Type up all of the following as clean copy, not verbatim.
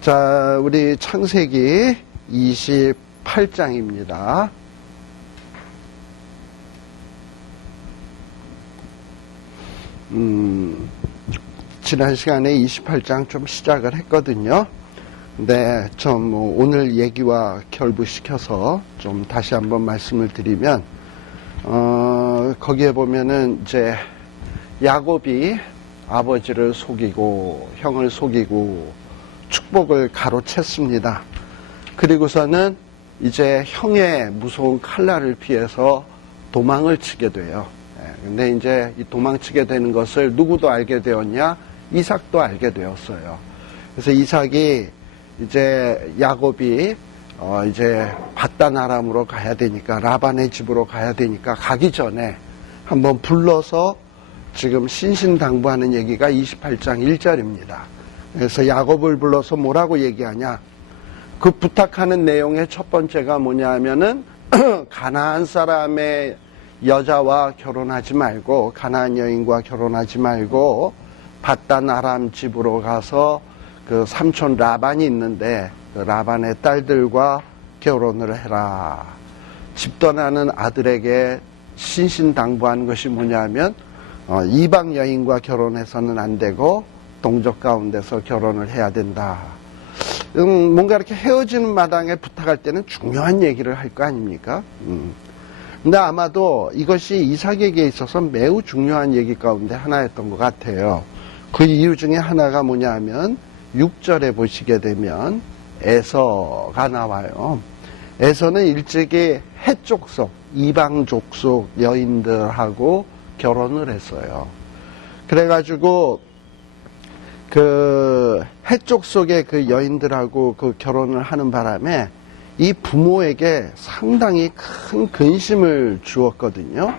자, 우리 창세기 28장입니다. 지난 시간에 28장 좀 시작을 했거든요. 근데 좀 오늘 얘기와 결부시켜서 좀 다시 한번 말씀을 드리면, 거기에 보면은 이제 야곱이 아버지를 속이고 형을 속이고 축복을 가로챘습니다. 그리고서는 이제 형의 무서운 칼날을 피해서 도망을 치게 돼요. 근데 이제 이 도망치게 되는 것을 누구도 알게 되었냐? 이삭도 알게 되었어요. 그래서 이삭이 이제 야곱이 이제 밧단 아람으로 가야 되니까, 라반의 집으로 가야 되니까 가기 전에 한번 불러서 지금 신신당부하는 얘기가 28장 1절입니다. 그래서 야곱을 불러서 뭐라고 얘기하냐? 그 부탁하는 내용의 첫 번째가 뭐냐 하면은 가나안 사람의 여자와 결혼하지 말고, 가나안 여인과 결혼하지 말고 밧단 아람 집으로 가서 그 삼촌 라반이 있는데 그 라반의 딸들과 결혼을 해라. 집 떠나는 아들에게 신신당부한 것이 뭐냐면 이방 여인과 결혼해서는 안 되고 동족 가운데서 결혼을 해야 된다. 뭔가 이렇게 헤어지는 마당에 부탁할 때는 중요한 얘기를 할 거 아닙니까? 근데 아마도 이것이 이삭에게 있어서 매우 중요한 얘기 가운데 하나였던 것 같아요. 그 이유 중에 하나가 뭐냐 하면 6절에 보시게 되면 에서가 나와요. 에서는 일찍이 해족속, 이방 족속 여인들하고 결혼을 했어요. 그래가지고 그 해족 속의 그 여인들하고 그 결혼을 하는 바람에 이 부모에게 상당히 큰 근심을 주었거든요.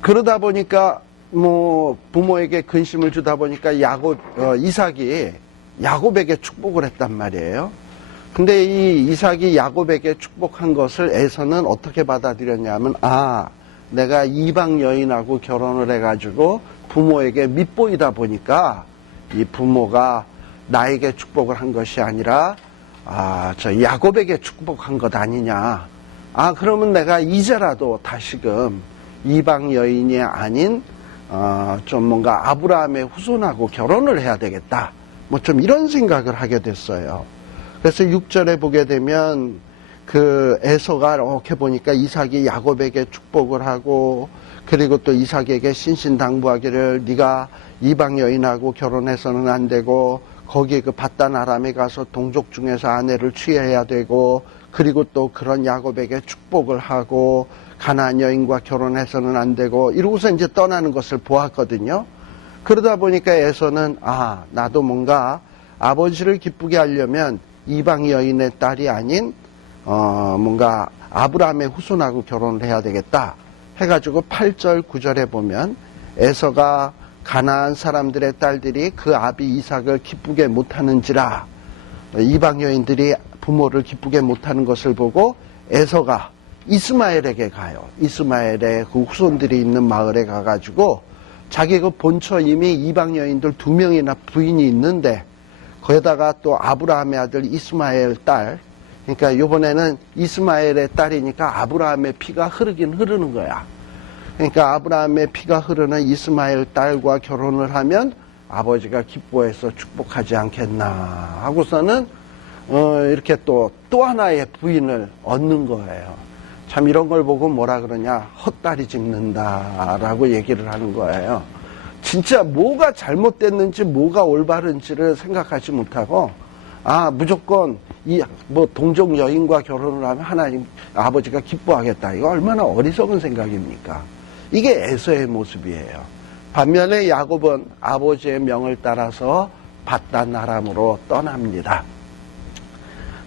그러다 보니까 뭐 부모에게 근심을 주다 보니까 이삭이 야곱에게 축복을 했단 말이에요. 근데 이 이삭이 야곱에게 축복한 것을 에서는 어떻게 받아들였냐면, 내가 이방 여인하고 결혼을 해가지고 부모에게 밉보이다 보니까 이 부모가 나에게 축복을 한 것이 아니라 저 야곱에게 축복한 것 아니냐. 그러면 내가 이제라도 다시금 이방 여인이 아닌 좀 뭔가 아브라함의 후손하고 결혼을 해야 되겠다. 뭐 좀 이런 생각을 하게 됐어요. 그래서 6절에 보게 되면 그 에서가 이렇게 보니까 이삭이 야곱에게 축복을 하고, 그리고 또 이삭에게 신신당부하기를 네가 이방 여인하고 결혼해서는 안 되고 거기 그 밧단 아람에 가서 동족 중에서 아내를 취해야 되고, 그리고 또 그런 야곱에게 축복을 하고 가나안 여인과 결혼해서는 안 되고 이러고서 이제 떠나는 것을 보았거든요. 그러다 보니까 에서는 나도 뭔가 아버지를 기쁘게 하려면 이방 여인의 딸이 아닌 뭔가 아브라함의 후손하고 결혼을 해야 되겠다 해가지고 8절 9절에 보면 에서가 가나안 사람들의 딸들이 그 아비 이삭을 기쁘게 못하는지라, 이방 여인들이 부모를 기쁘게 못하는 것을 보고 에서가 이스마엘에게 가요. 이스마엘의 그 후손들이 있는 마을에 가가지고 자기 그 본처 이미 이방 여인들 2명이나 부인이 있는데 거기다가 또 아브라함의 아들 이스마엘 딸, 그러니까 이번에는 이스마엘의 딸이니까 아브라함의 피가 흐르긴 흐르는 거야. 그러니까 아브라함의 피가 흐르는 이스마엘 딸과 결혼을 하면 아버지가 기뻐해서 축복하지 않겠나 하고서는 이렇게 또 하나의 부인을 얻는 거예요. 참 이런 걸 보고 뭐라 그러냐, 헛다리 짚는다라고 얘기를 하는 거예요. 진짜 뭐가 잘못됐는지 뭐가 올바른지를 생각하지 못하고 무조건 동족 여인과 결혼을 하면 하나님 아버지가 기뻐하겠다. 이거 얼마나 어리석은 생각입니까? 이게 에서의 모습이에요. 반면에 야곱은 아버지의 명을 따라서 밧단 아람으로 떠납니다.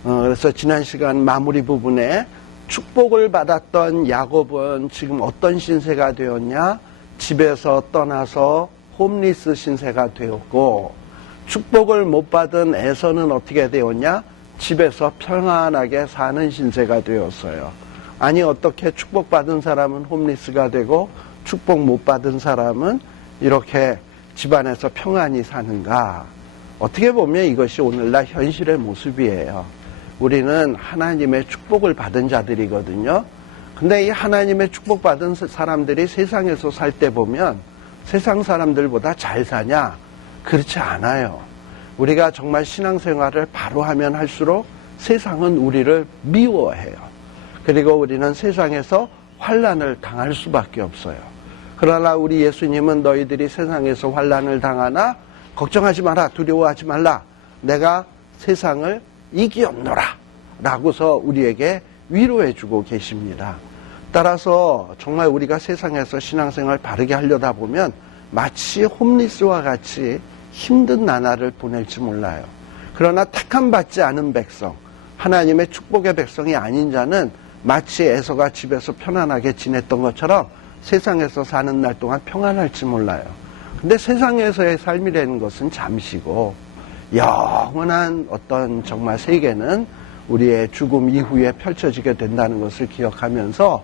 그래서 지난 시간 마무리 부분에 축복을 받았던 야곱은 지금 어떤 신세가 되었냐? 집에서 떠나서 홈리스 신세가 되었고, 축복을 못 받은 에서는 어떻게 되었냐? 집에서 평안하게 사는 신세가 되었어요. 아니 어떻게 축복받은 사람은 홈리스가 되고 축복 못 받은 사람은 이렇게 집안에서 평안히 사는가? 어떻게 보면 이것이 오늘날 현실의 모습이에요. 우리는 하나님의 축복을 받은 자들이거든요. 근데 이 하나님의 축복받은 사람들이 세상에서 살 때 보면 세상 사람들보다 잘 사냐? 그렇지 않아요. 우리가 정말 신앙생활을 바로 하면 할수록 세상은 우리를 미워해요. 그리고 우리는 세상에서 환난을 당할 수밖에 없어요. 그러나 우리 예수님은 너희들이 세상에서 환난을 당하나 걱정하지 마라, 두려워하지 말라, 내가 세상을 이기었노라 라고서 우리에게 위로해주고 계십니다. 따라서 정말 우리가 세상에서 신앙생활 바르게 하려다 보면 마치 홈리스와 같이 힘든 나날을 보낼지 몰라요. 그러나 택함 받지 않은 백성, 하나님의 축복의 백성이 아닌 자는 마치 에서가 집에서 편안하게 지냈던 것처럼 세상에서 사는 날 동안 평안할지 몰라요. 근데 세상에서의 삶이라는 것은 잠시고 영원한 어떤 정말 세계는 우리의 죽음 이후에 펼쳐지게 된다는 것을 기억하면서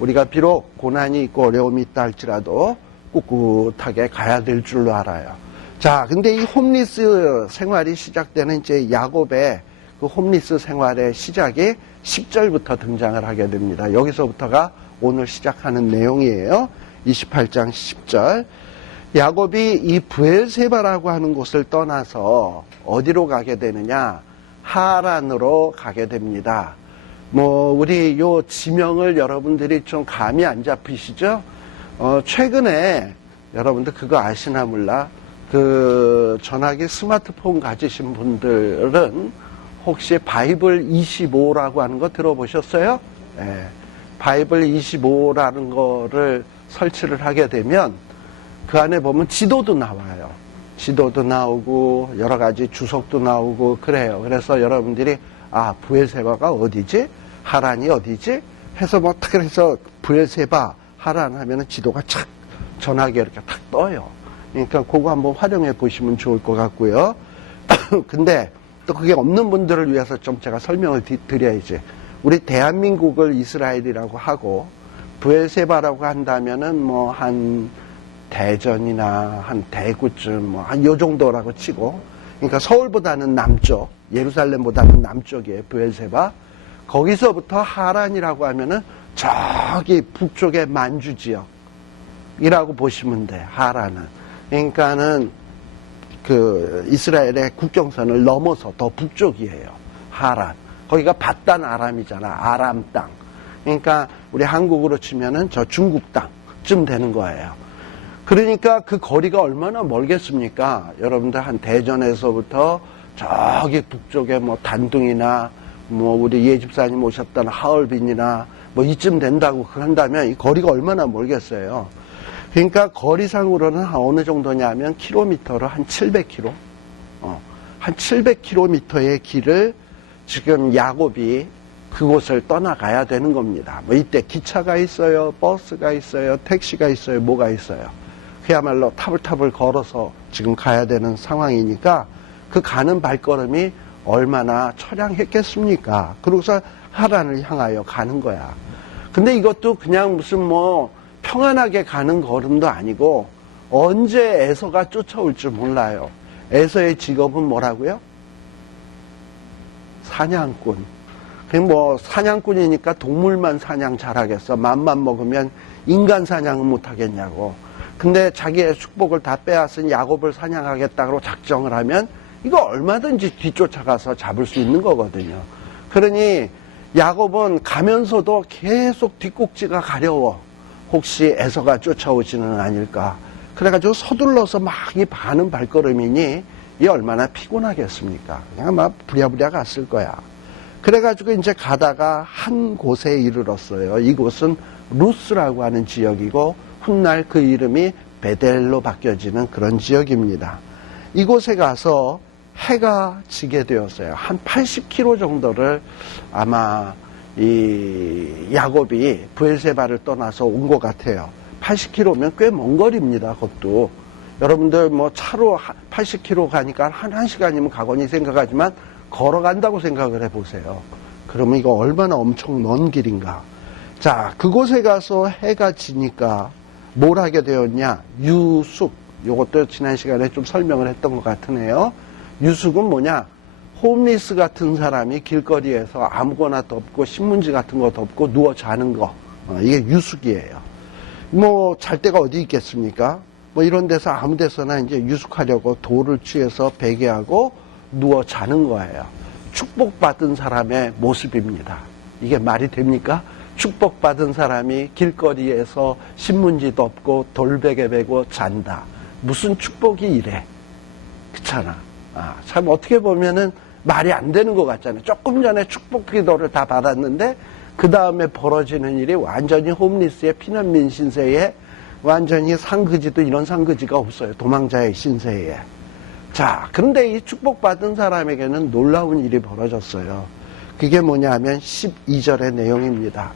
우리가 비록 고난이 있고 어려움이 있다 할지라도 꿋꿋하게 가야 될 줄로 알아요. 자, 근데 이 홈리스 생활이 시작되는 이제 야곱의 그 홈리스 생활의 시작이 10절부터 등장을 하게 됩니다. 여기서부터가 오늘 시작하는 내용이에요. 28장 10절. 야곱이 이 브엘세바라고 하는 곳을 떠나서 어디로 가게 되느냐? 하란으로 가게 됩니다. 우리 요 지명을 여러분들이 좀 감이 안 잡히시죠? 최근에 여러분들 그거 아시나 몰라? 그 전화기 스마트폰 가지신 분들은 혹시 바이블 25라고 하는 거 들어보셨어요? 네. 바이블 25라는 거를 설치를 하게 되면 그 안에 보면 지도도 나와요. 지도도 나오고 여러 가지 주석도 나오고 그래요. 그래서 여러분들이 브엘세바가 어디지? 하란이 어디지? 해서 어떻게 해서 브엘세바 하란 하면은 지도가 착 전화기에 이렇게 탁 떠요. 그러니까 그거 한번 활용해 보시면 좋을 것 같고요. 근데 또 그게 없는 분들을 위해서 좀 제가 설명을 드려야지. 우리 대한민국을 이스라엘이라고 하고 브엘세바라고 한다면은 한 대전이나 한 대구쯤 한 요 정도라고 치고, 그러니까 서울보다는 남쪽, 예루살렘보다는 남쪽이에요. 브엘세바. 거기서부터 하란이라고 하면은 저기 북쪽의 만주 지역이라고 보시면 돼. 하란은. 그러니까는 그 이스라엘의 국경선을 넘어서 더 북쪽이에요. 하란. 거기가 바단 아람이잖아. 아람 땅. 그러니까 우리 한국으로 치면은 저 중국 땅쯤 되는 거예요. 그러니까 그 거리가 얼마나 멀겠습니까? 여러분들 한 대전에서부터 저기 북쪽에 단둥이나 우리 예집사님 오셨던 하얼빈이나 이쯤 된다고 한다면 이 거리가 얼마나 멀겠어요. 그러니까 거리상으로는 어느 정도냐면 킬로미터로 한 700km. 한 700km의 길을 지금 야곱이 그곳을 떠나가야 되는 겁니다. 이때 기차가 있어요, 버스가 있어요, 택시가 있어요, 뭐가 있어요. 그야말로 타불타불 걸어서 지금 가야 되는 상황이니까 그 가는 발걸음이 얼마나 처량했겠습니까? 그러고서 하란을 향하여 가는 거야. 근데 이것도 그냥 무슨 평안하게 가는 걸음도 아니고 언제 에서가 쫓아올 줄 몰라요. 에서의 직업은 뭐라고요? 사냥꾼. 사냥꾼이니까 동물만 사냥 잘하겠어. 맘만 먹으면 인간 사냥은 못하겠냐고. 근데 자기의 축복을 다 빼앗은 야곱을 사냥하겠다고 작정을 하면 이거 얼마든지 뒤쫓아가서 잡을 수 있는 거거든요. 그러니 야곱은 가면서도 계속 뒷꼭지가 가려워. 혹시 에서가 쫓아오지는 아닐까. 그래가지고 서둘러서 막 이 가는 발걸음이니 이 얼마나 피곤하겠습니까? 그냥 막 부랴부랴 갔을 거야. 그래가지고 이제 가다가 한 곳에 이르렀어요. 이곳은 루스라고 하는 지역이고 훗날 그 이름이 베델로 바뀌어지는 그런 지역입니다. 이곳에 가서 해가 지게 되었어요. 한 80km 정도를 아마 이 야곱이 브엘세바를 떠나서 온 것 같아요. 80km면 꽤 먼 거리입니다. 그것도. 여러분들 차로 80km 가니까 한 1시간이면 가거니 생각하지만 걸어간다고 생각을 해보세요. 그러면 이거 얼마나 엄청 먼 길인가. 자, 그곳에 가서 해가 지니까 뭘 하게 되었냐? 유숙, 요것도 지난 시간에 좀 설명을 했던 것 같으네요. 유숙은 뭐냐? 홈리스 같은 사람이 길거리에서 아무거나 덮고 신문지 같은 거 덮고 누워 자는 거. 이게 유숙이에요. 뭐 잘 데가 어디 있겠습니까? 뭐 이런 데서 아무 데서나 이제 유숙하려고 돌을 취해서 베개하고 누워 자는 거예요. 축복받은 사람의 모습입니다. 이게 말이 됩니까? 축복받은 사람이 길거리에서 신문지 덮고 돌베개 베고 잔다. 무슨 축복이 이래? 그렇잖아. 참 어떻게 보면은 말이 안 되는 것 같잖아요. 조금 전에 축복 기도를 다 받았는데 그 다음에 벌어지는 일이 완전히 홈리스의 피난민 신세에 완전히 상그지도 이런 상그지가 없어요. 도망자의 신세에. 자, 그런데 이 축복받은 사람에게는 놀라운 일이 벌어졌어요. 그게 뭐냐 하면 12절의 내용입니다.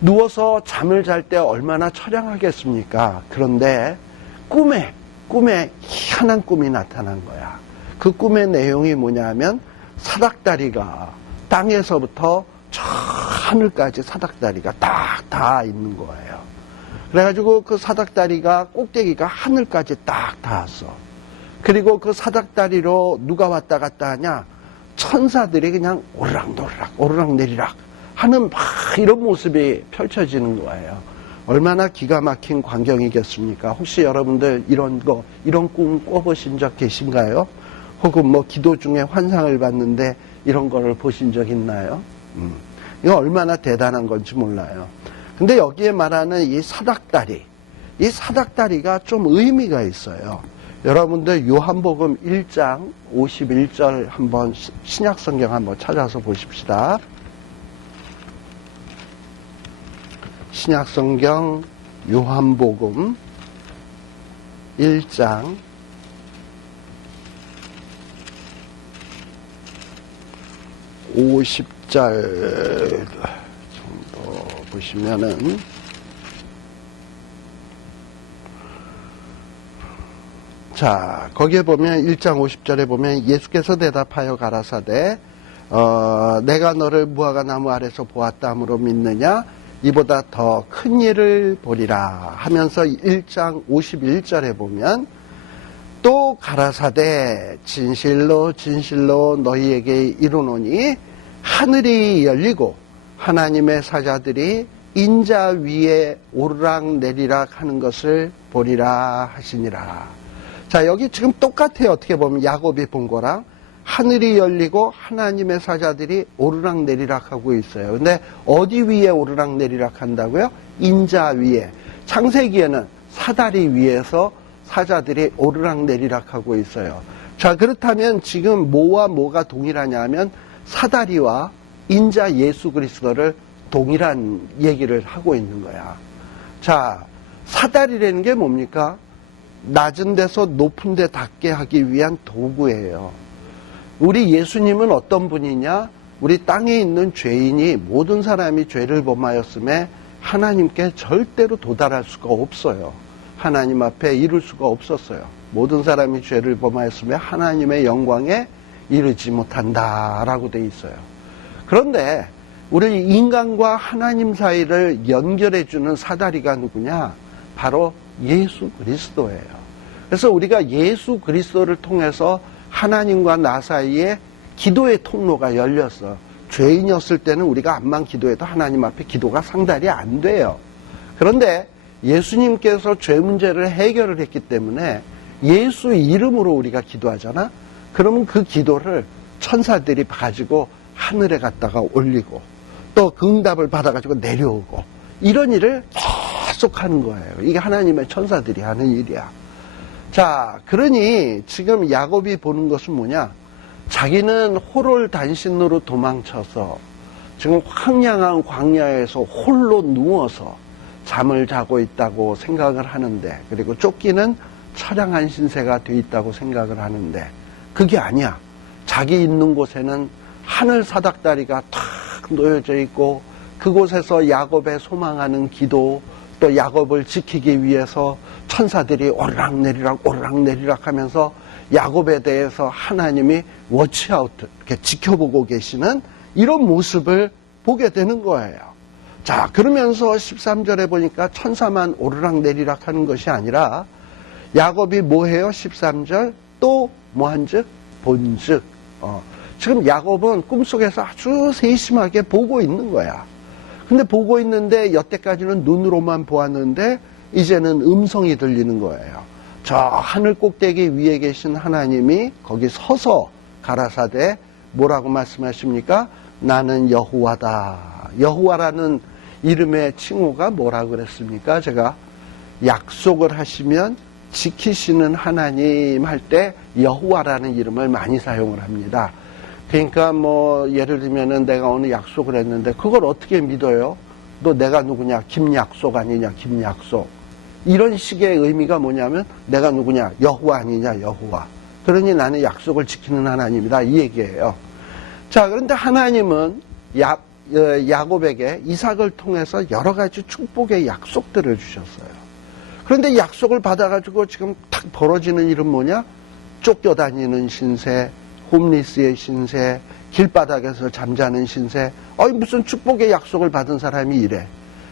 누워서 잠을 잘 때 얼마나 처량하겠습니까? 그런데 꿈에 희한한 꿈이 나타난 거야. 그 꿈의 내용이 뭐냐 하면 사닥다리가 땅에서부터 저 하늘까지 사닥다리가 딱 닿아 있는 거예요. 그래가지고 그 사닥다리가 꼭대기가 하늘까지 딱 닿았어. 그리고 그 사닥다리로 누가 왔다 갔다 하냐? 천사들이 그냥 오르락내리락 하는 막 이런 모습이 펼쳐지는 거예요. 얼마나 기가 막힌 광경이겠습니까? 혹시 여러분들 이런 꿈 꿔보신 적 계신가요? 혹은 뭐 기도 중에 환상을 봤는데 이런 거를 보신 적 있나요? 이거 얼마나 대단한 건지 몰라요. 근데 여기에 말하는 이 사닥다리가 좀 의미가 있어요. 여러분들 요한복음 1장 51절 한번 신약성경 한번 찾아서 보십시다. 신약성경 요한복음 1장 50절 정도 보시면은 자, 거기에 보면 1장 50절에 보면 예수께서 대답하여 가라사대 내가 너를 무화과 나무 아래서 보았다므로 믿느냐? 이보다 더 큰 일을 보리라 하면서 1장 51절에 보면 또 가라사대 진실로 너희에게 이르노니 하늘이 열리고 하나님의 사자들이 인자 위에 오르락내리락 하는 것을 보리라 하시니라. 자, 여기 지금 똑같아요. 어떻게 보면 야곱이 본 거랑 하늘이 열리고 하나님의 사자들이 오르락내리락 하고 있어요. 근데 어디 위에 오르락내리락 한다고요? 인자 위에. 창세기에는 사다리 위에서 사자들이 오르락내리락 하고 있어요. 자, 그렇다면 지금 뭐와 뭐가 동일하냐 하면 사다리와 인자 예수 그리스도를 동일한 얘기를 하고 있는 거야. 자, 사다리라는 게 뭡니까? 낮은 데서 높은 데 닿게 하기 위한 도구예요. 우리 예수님은 어떤 분이냐? 우리 땅에 있는 죄인이 모든 사람이 죄를 범하였음에 하나님께 절대로 도달할 수가 없어요. 하나님 앞에 이룰 수가 없었어요. 모든 사람이 죄를 범하였음에 하나님의 영광에 이르지 못한다라고 돼 있어요. 그런데 우리 인간과 하나님 사이를 연결해주는 사다리가 누구냐? 바로 예수 그리스도예요. 그래서 우리가 예수 그리스도를 통해서 하나님과 나 사이에 기도의 통로가 열렸어. 죄인이었을 때는 우리가 암만 기도해도 하나님 앞에 기도가 상달이 안 돼요. 그런데 예수님께서 죄 문제를 해결을 했기 때문에 예수 이름으로 우리가 기도하잖아? 그러면 그 기도를 천사들이 가지고 하늘에 갔다가 올리고 또 그 응답을 받아가지고 내려오고 이런 일을 계속 하는 거예요. 이게 하나님의 천사들이 하는 일이야. 자, 그러니 지금 야곱이 보는 것은 뭐냐? 자기는 홀을 단신으로 도망쳐서 지금 황량한 광야에서 홀로 누워서 잠을 자고 있다고 생각을 하는데, 그리고 쫓기는 처량한 신세가 돼 있다고 생각을 하는데 그게 아니야. 자기 있는 곳에는 하늘 사닥다리가 탁 놓여져 있고 그곳에서 야곱의 소망하는 기도, 또 야곱을 지키기 위해서 천사들이 오르락내리락 하면서 야곱에 대해서 하나님이 워치아웃, 이렇게 지켜보고 계시는 이런 모습을 보게 되는 거예요. 자, 그러면서 13절에 보니까 천사만 오르락내리락 하는 것이 아니라 야곱이 뭐 해요? 13절. 또 뭐한즉? 본즉. 지금 야곱은 꿈속에서 아주 세심하게 보고 있는 거야. 근데 보고 있는데 여태까지는 눈으로만 보았는데 이제는 음성이 들리는 거예요. 저 하늘 꼭대기 위에 계신 하나님이 거기 서서 가라사대 뭐라고 말씀하십니까? 나는 여호와다. 여호와라는 이름의 칭호가 뭐라고 그랬습니까? 제가 약속을 하시면 지키시는 하나님 할 때 여호와라는 이름을 많이 사용을 합니다. 그러니까 뭐 예를 들면은 내가 오늘 약속을 했는데 그걸 어떻게 믿어요? 너 내가 누구냐? 김약속 아니냐? 김약속. 이런 식의 의미가 뭐냐면 내가 누구냐? 여호와 아니냐? 여호와. 그러니 나는 약속을 지키는 하나님이다 이 얘기예요. 자, 그런데 하나님은 야곱에게 이삭을 통해서 여러 가지 축복의 약속들을 주셨어요. 그런데 약속을 받아가지고 지금 탁 벌어지는 일은 뭐냐? 쫓겨다니는 신세, 홈리스의 신세, 길바닥에서 잠자는 신세. 무슨 축복의 약속을 받은 사람이 이래.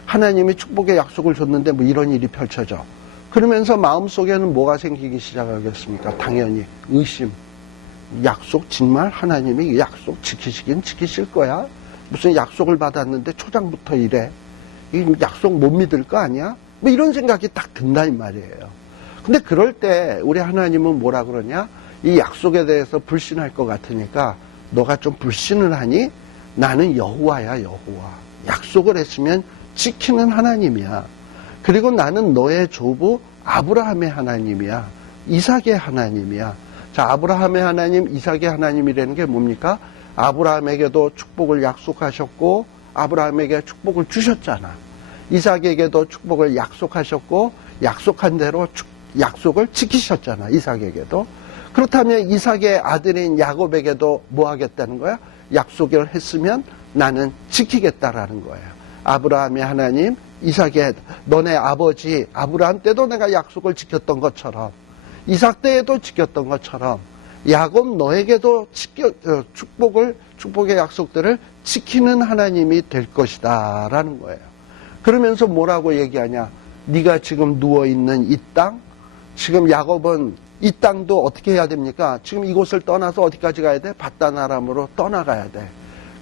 하나님이 축복의 약속을 줬는데 뭐 이런 일이 펼쳐져. 그러면서 마음속에는 뭐가 생기기 시작하겠습니까? 당연히 의심. 약속 정말 하나님이 약속 지키시긴 지키실 거야? 무슨 약속을 받았는데 초장부터 이래. 이 약속 못 믿을 거 아니야? 뭐 이런 생각이 딱 든다 이 말이에요. 근데 그럴 때 우리 하나님은 뭐라 그러냐? 이 약속에 대해서 불신할 것 같으니까 너가 좀 불신을 하니? 나는 여호와야 여호와. 약속을 했으면 지키는 하나님이야. 그리고 나는 너의 조부 아브라함의 하나님이야. 이삭의 하나님이야. 자, 아브라함의 하나님, 이삭의 하나님이라는 게 뭡니까? 아브라함에게도 축복을 약속하셨고 아브라함에게 축복을 주셨잖아. 이삭에게도 축복을 약속하셨고 약속한 대로 약속을 지키셨잖아. 이삭에게도. 그렇다면 이삭의 아들인 야곱에게도 뭐 하겠다는 거야? 약속을 했으면 나는 지키겠다라는 거예요. 아브라함의 하나님, 이삭의 너네 아버지 아브라함 때도 내가 약속을 지켰던 것처럼 이삭 때에도 지켰던 것처럼 야곱 너에게도 축복의 약속들을 지키는 하나님이 될 것이다 라는 거예요. 그러면서 뭐라고 얘기하냐? 네가 지금 누워있는 이 땅, 지금 야곱은 이 땅도 어떻게 해야 됩니까? 지금 이곳을 떠나서 어디까지 가야 돼? 바단 아람으로 떠나가야 돼.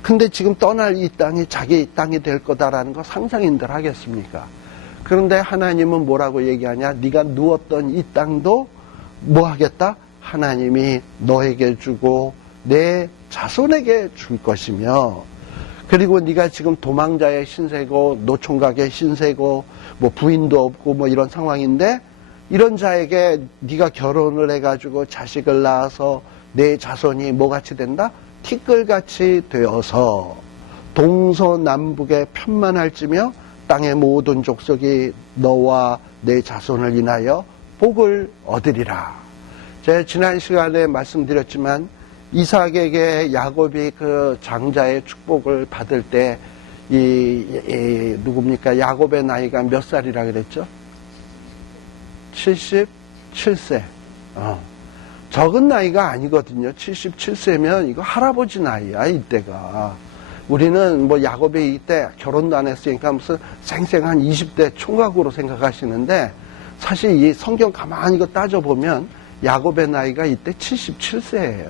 근데 지금 떠날 이 땅이 자기 땅이 될 거다라는 거 상상인들 하겠습니까? 그런데 하나님은 뭐라고 얘기하냐? 네가 누웠던 이 땅도 뭐 하겠다? 하나님이 너에게 주고 내 자손에게 줄 것이며, 그리고 네가 지금 도망자의 신세고 노총각의 신세고 뭐 부인도 없고 뭐 이런 상황인데 이런 자에게 네가 결혼을 해가지고 자식을 낳아서 내 자손이 뭐같이 된다? 티끌같이 되어서 동서남북에 편만할지며 땅의 모든 족속이 너와 내 자손을 인하여 복을 얻으리라. 제가 지난 시간에 말씀드렸지만 이삭에게 야곱이 그 장자의 축복을 받을 때 누굽니까? 야곱의 나이가 몇 살이라 그랬죠? 77세. 적은 나이가 아니거든요. 77세면 이거 할아버지 나이야, 이때가. 우리는 뭐 야곱이 이때 결혼도 안 했으니까 무슨 생생한 20대 총각으로 생각하시는데 사실 이 성경 가만히 이거 따져보면 야곱의 나이가 이때 77세예요.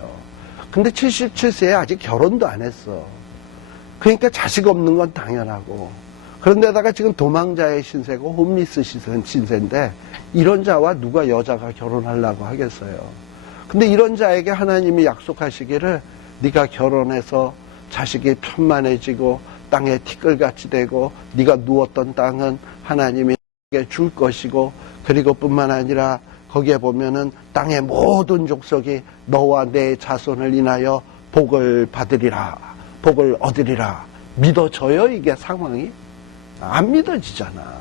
근데 77세에 아직 결혼도 안 했어. 그러니까 자식 없는 건 당연하고. 그런데다가 지금 도망자의 신세고 홈리스 신세인데 이런 자와 누가 여자가 결혼하려고 하겠어요. 근데 이런 자에게 하나님이 약속하시기를 네가 결혼해서 자식이 편만해지고 땅에 티끌같이 되고 네가 누웠던 땅은 하나님이 네게 줄 것이고, 그리고 뿐만 아니라 거기에 보면은 땅의 모든 족속이 너와 내 자손을 인하여 복을 받으리라, 복을 얻으리라. 믿어져요 이게 상황이? 안 믿어지잖아.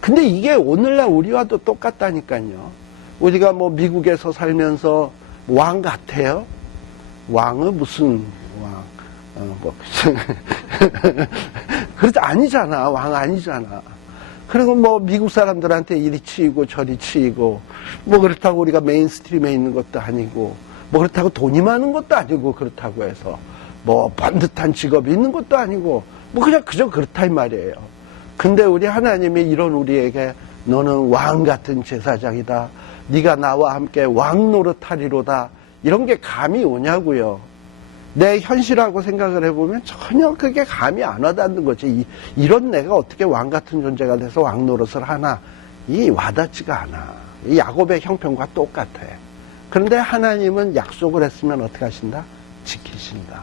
근데 이게 오늘날 우리와도 똑같다니까요. 우리가 뭐 미국에서 살면서 왕 같아요? 왕은 무슨 왕? 그렇지 아니잖아. 왕 아니잖아. 그리고 뭐 미국 사람들한테 이리 치이고 저리 치이고 뭐 그렇다고 우리가 메인스트림에 있는 것도 아니고 뭐 그렇다고 돈이 많은 것도 아니고 그렇다고 해서 뭐 번듯한 직업이 있는 것도 아니고 뭐 그냥 그저 그렇다 이 말이에요. 근데 우리 하나님이 이런 우리에게 너는 왕 같은 제사장이다. 네가 나와 함께 왕 노릇하리로다. 이런 게 감이 오냐고요. 내 현실하고 생각을 해보면 전혀 그게 감이 안 와닿는 거지. 이런 내가 어떻게 왕 같은 존재가 돼서 왕 노릇을 하나. 이 와닿지가 않아. 이 야곱의 형편과 똑같아. 그런데 하나님은 약속을 했으면 어떻게 하신다? 지키신다.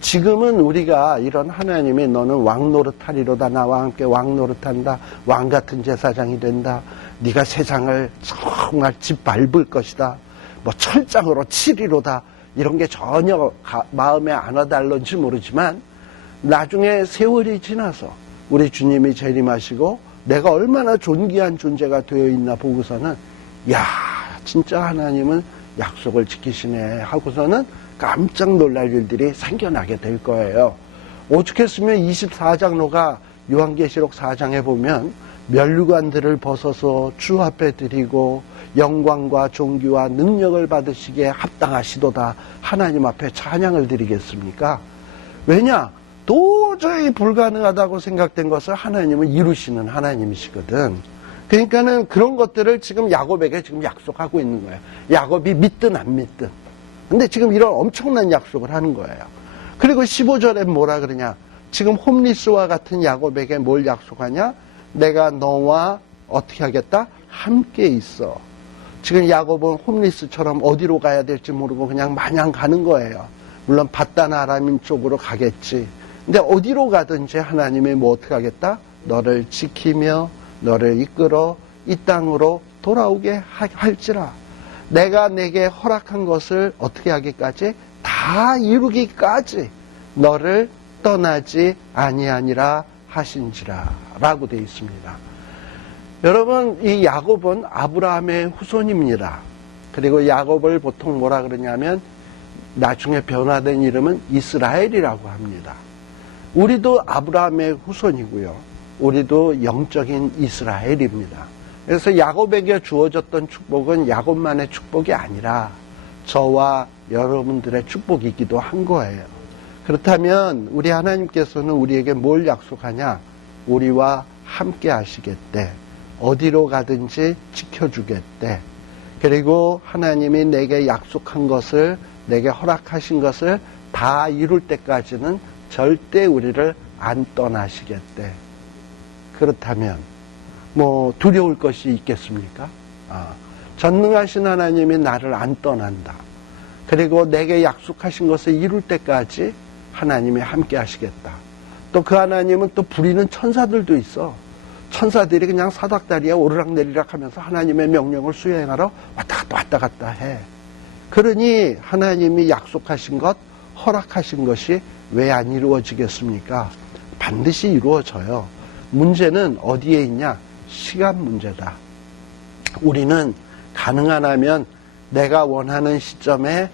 지금은 우리가 이런 하나님이 너는 왕 노릇하리로다. 나와 함께 왕 노릇한다. 왕 같은 제사장이 된다. 네가 세상을 정말 짓밟을 것이다. 뭐 철장으로 치리로다. 이런 게 전혀 마음에 안 와닿을런지 모르지만 나중에 세월이 지나서 우리 주님이 재림하시고 내가 얼마나 존귀한 존재가 되어 있나 보고서는 야 진짜 하나님은 약속을 지키시네 하고서는 깜짝 놀랄 일들이 생겨나게 될 거예요. 오죽했으면 24장로가 요한계시록 4장에 보면 면류관들을 벗어서 주 앞에 드리고 영광과 존귀와 능력을 받으시기에 합당하시도다 하나님 앞에 찬양을 드리겠습니까? 왜냐? 도저히 불가능하다고 생각된 것을 하나님은 이루시는 하나님이시거든. 그러니까는 그런 것들을 지금 야곱에게 지금 약속하고 있는 거예요. 야곱이 믿든 안 믿든. 근데 지금 이런 엄청난 약속을 하는 거예요. 그리고 15절에 뭐라 그러냐? 지금 홈리스와 같은 야곱에게 뭘 약속하냐? 내가 너와 어떻게 하겠다? 함께 있어. 지금 야곱은 홈리스처럼 어디로 가야 될지 모르고 그냥 마냥 가는 거예요. 물론 바단 아람 쪽으로 가겠지. 근데 어디로 가든지 하나님이 뭐 어떻게 하겠다? 너를 지키며 너를 이끌어 이 땅으로 돌아오게 할지라. 내가 내게 허락한 것을 어떻게 하기까지? 다 이루기까지 너를 떠나지 아니하니라 하신지라 라고 되어 있습니다. 여러분, 이 야곱은 아브라함의 후손입니다. 그리고 야곱을 보통 뭐라 그러냐면 나중에 변화된 이름은 이스라엘이라고 합니다. 우리도 아브라함의 후손이고요. 우리도 영적인 이스라엘입니다. 그래서 야곱에게 주어졌던 축복은 야곱만의 축복이 아니라 저와 여러분들의 축복이기도 한 거예요. 그렇다면 우리 하나님께서는 우리에게 뭘 약속하냐? 우리와 함께 하시겠대. 어디로 가든지 지켜주겠대. 그리고 하나님이 내게 약속한 것을, 내게 허락하신 것을 다 이룰 때까지는 절대 우리를 안 떠나시겠대. 그렇다면 뭐 두려울 것이 있겠습니까? 전능하신 하나님이 나를 안 떠난다. 그리고 내게 약속하신 것을 이룰 때까지 하나님이 함께 하시겠다. 또 그 하나님은 또 부리는 천사들도 있어. 천사들이 그냥 사닥다리에 오르락내리락 하면서 하나님의 명령을 수행하러 왔다 갔다 해. 그러니 하나님이 약속하신 것, 허락하신 것이 왜 안 이루어지겠습니까? 반드시 이루어져요. 문제는 어디에 있냐? 시간 문제다. 우리는 가능한 하면 내가 원하는 시점에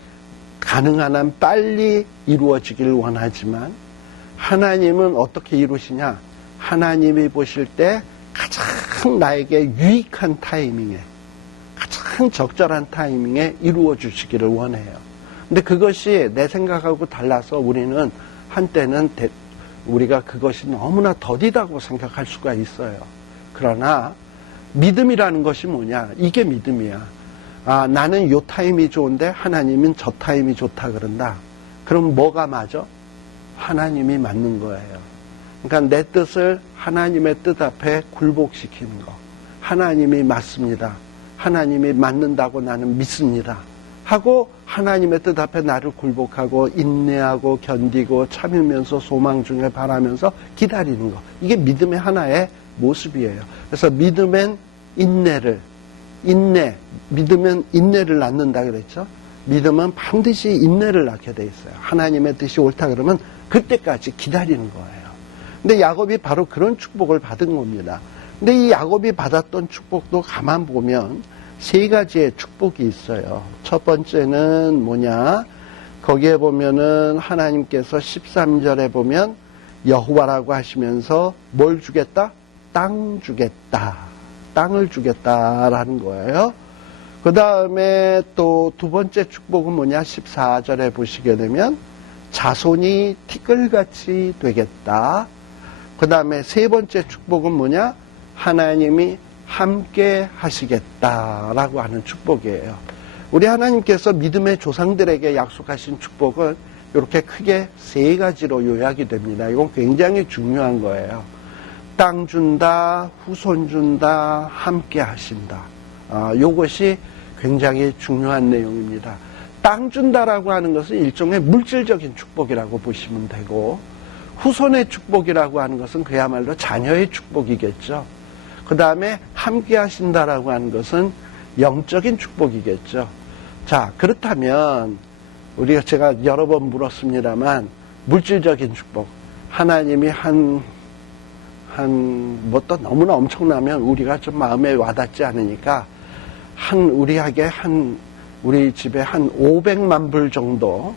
가능한 한 빨리 이루어지길 원하지만 하나님은 어떻게 이루시냐? 하나님이 보실 때 가장 나에게 유익한 타이밍에, 가장 적절한 타이밍에 이루어 주시기를 원해요. 근데 그것이 내 생각하고 달라서 우리는 한때는 우리가 그것이 너무나 더디다고 생각할 수가 있어요. 그러나 믿음이라는 것이 뭐냐? 이게 믿음이야. 나는 요 타임이 좋은데 하나님은 저 타임이 좋다 그런다. 그럼 뭐가 맞아? 하나님이 맞는 거예요. 그러니까 내 뜻을 하나님의 뜻 앞에 굴복시키는 거. 하나님이 맞습니다. 하나님이 맞는다고 나는 믿습니다. 하고 하나님의 뜻 앞에 나를 굴복하고 인내하고 견디고 참으면서 소망 중에 바라면서 기다리는 거. 이게 믿음의 하나의 모습이에요. 그래서 믿음엔 믿으면 인내를 낳는다 그랬죠. 믿음은 반드시 인내를 낳게 돼 있어요. 하나님의 뜻이 옳다 그러면 그때까지 기다리는 거예요. 근데 야곱이 바로 그런 축복을 받은 겁니다. 근데 이 야곱이 받았던 축복도 가만 보면 세 가지의 축복이 있어요. 첫 번째는 뭐냐? 거기에 보면은 하나님께서 13절에 보면 여호와라고 하시면서 뭘 주겠다? 땅 주겠다. 땅을 주겠다라는 거예요. 그 다음에 또 두 번째 축복은 뭐냐? 14절에 보시게 되면 자손이 티끌같이 되겠다. 그 다음에 세 번째 축복은 뭐냐? 하나님이 함께 하시겠다라고 하는 축복이에요. 우리 하나님께서 믿음의 조상들에게 약속하신 축복은 이렇게 크게 세 가지로 요약이 됩니다. 이건 굉장히 중요한 거예요. 땅 준다, 후손 준다, 함께 하신다. 이것이 굉장히 중요한 내용입니다. 땅 준다라고 하는 것은 일종의 물질적인 축복이라고 보시면 되고, 후손의 축복이라고 하는 것은 그야말로 자녀의 축복이겠죠. 그 다음에 함께 하신다라고 하는 것은 영적인 축복이겠죠. 자, 그렇다면 제가 여러 번 물었습니다만, 물질적인 축복, 하나님이 또 너무나 엄청나면 우리가 좀 마음에 와닿지 않으니까 우리 집에 한 500만 불 정도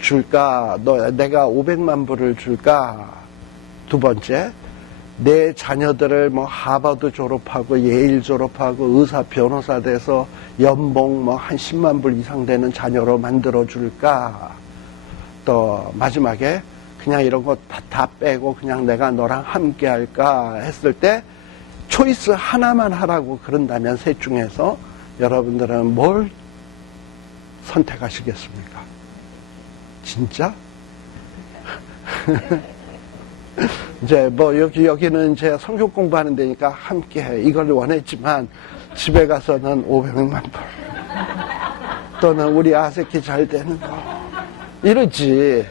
줄까? 내가 500만 불을 줄까? 두 번째, 내 자녀들을 하버드 졸업하고 예일 졸업하고 의사 변호사 돼서 연봉 한 10만 불 이상 되는 자녀로 만들어 줄까? 또 마지막에 그냥 이런 거 다 빼고 그냥 내가 너랑 함께 할까 했을 때 초이스 하나만 하라고 그런다면 셋 중에서 여러분들은 뭘 선택하시겠습니까? 진짜? 이제 여기는 제가 성경 공부하는 데니까 함께 해. 이걸 원했지만 집에 가서는 500만 불. 또는 우리 아새끼 잘 되는 거. 이러지.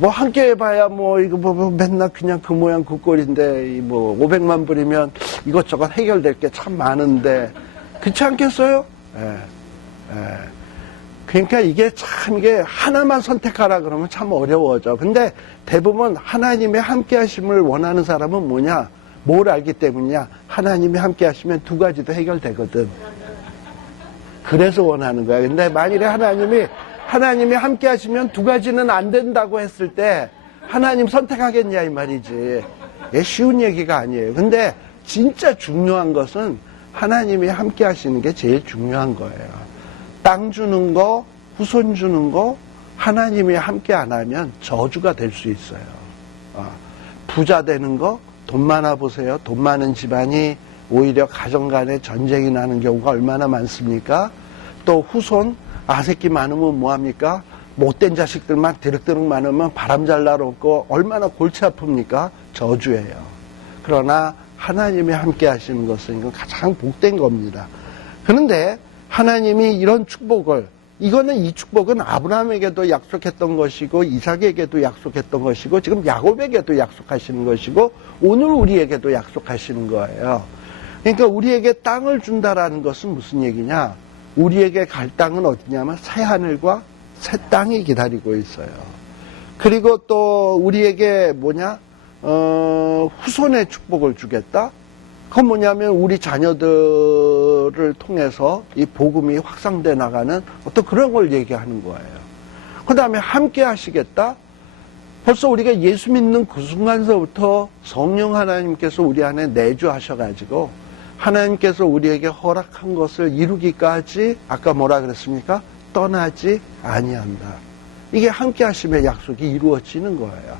함께 해봐야 이거 맨날 그냥 그 모양 그 꼴인데 500만 불이면 이것저것 해결될 게 참 많은데 그렇지 않겠어요? 그러니까 이게 하나만 선택하라 그러면 참 어려워져. 근데 대부분 하나님의 함께 하심을 원하는 사람은 뭐냐? 뭘 알기 때문이냐? 하나님이 함께 하시면 두 가지도 해결되거든. 그래서 원하는 거야. 근데 만일에 하나님이 함께 하시면 두 가지는 안 된다고 했을 때 하나님 선택하겠냐 이 말이지. 이게 쉬운 얘기가 아니에요. 근데 진짜 중요한 것은 하나님이 함께 하시는 게 제일 중요한 거예요. 땅 주는 거, 후손 주는 거 하나님이 함께 안 하면 저주가 될 수 있어요. 부자 되는 거, 돈 많아 보세요. 돈 많은 집안이 오히려 가정 간에 전쟁이 나는 경우가 얼마나 많습니까? 또 후손, 아새끼 많으면 뭐합니까? 못된 자식들만 드륵드륵 많으면 바람 잘 날없고 얼마나 골치 아픕니까? 저주예요. 그러나 하나님이 함께 하시는 것은 이건 가장 복된 겁니다. 그런데 하나님이 이런 축복을, 이 축복은 아브라함에게도 약속했던 것이고 이삭에게도 약속했던 것이고 지금 야곱에게도 약속하시는 것이고 오늘 우리에게도 약속하시는 거예요. 그러니까 우리에게 땅을 준다라는 것은 무슨 얘기냐? 우리에게 갈 땅은 어디냐면 새하늘과 새 땅이 기다리고 있어요. 그리고 또 우리에게 후손의 축복을 주겠다? 그건 뭐냐면 우리 자녀들을 통해서 이 복음이 확산돼 나가는 어떤 그런 걸 얘기하는 거예요. 그 다음에 함께 하시겠다? 벌써 우리가 예수 믿는 그 순간서부터 성령 하나님께서 우리 안에 내주하셔가지고 하나님께서 우리에게 허락한 것을 이루기까지 아까 뭐라 그랬습니까? 떠나지 아니한다. 이게 함께 하심의 약속이 이루어지는 거예요.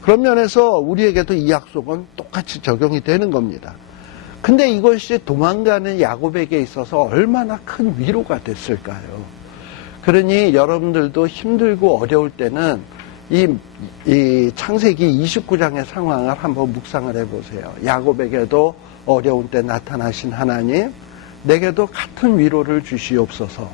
그런 면에서 우리에게도 이 약속은 똑같이 적용이 되는 겁니다. 근데 이것이 도망가는 야곱에게 있어서 얼마나 큰 위로가 됐을까요? 그러니 여러분들도 힘들고 어려울 때는 이 창세기 29장의 상황을 한번 묵상을 해보세요. 야곱에게도 어려운 때 나타나신 하나님, 내게도 같은 위로를 주시옵소서.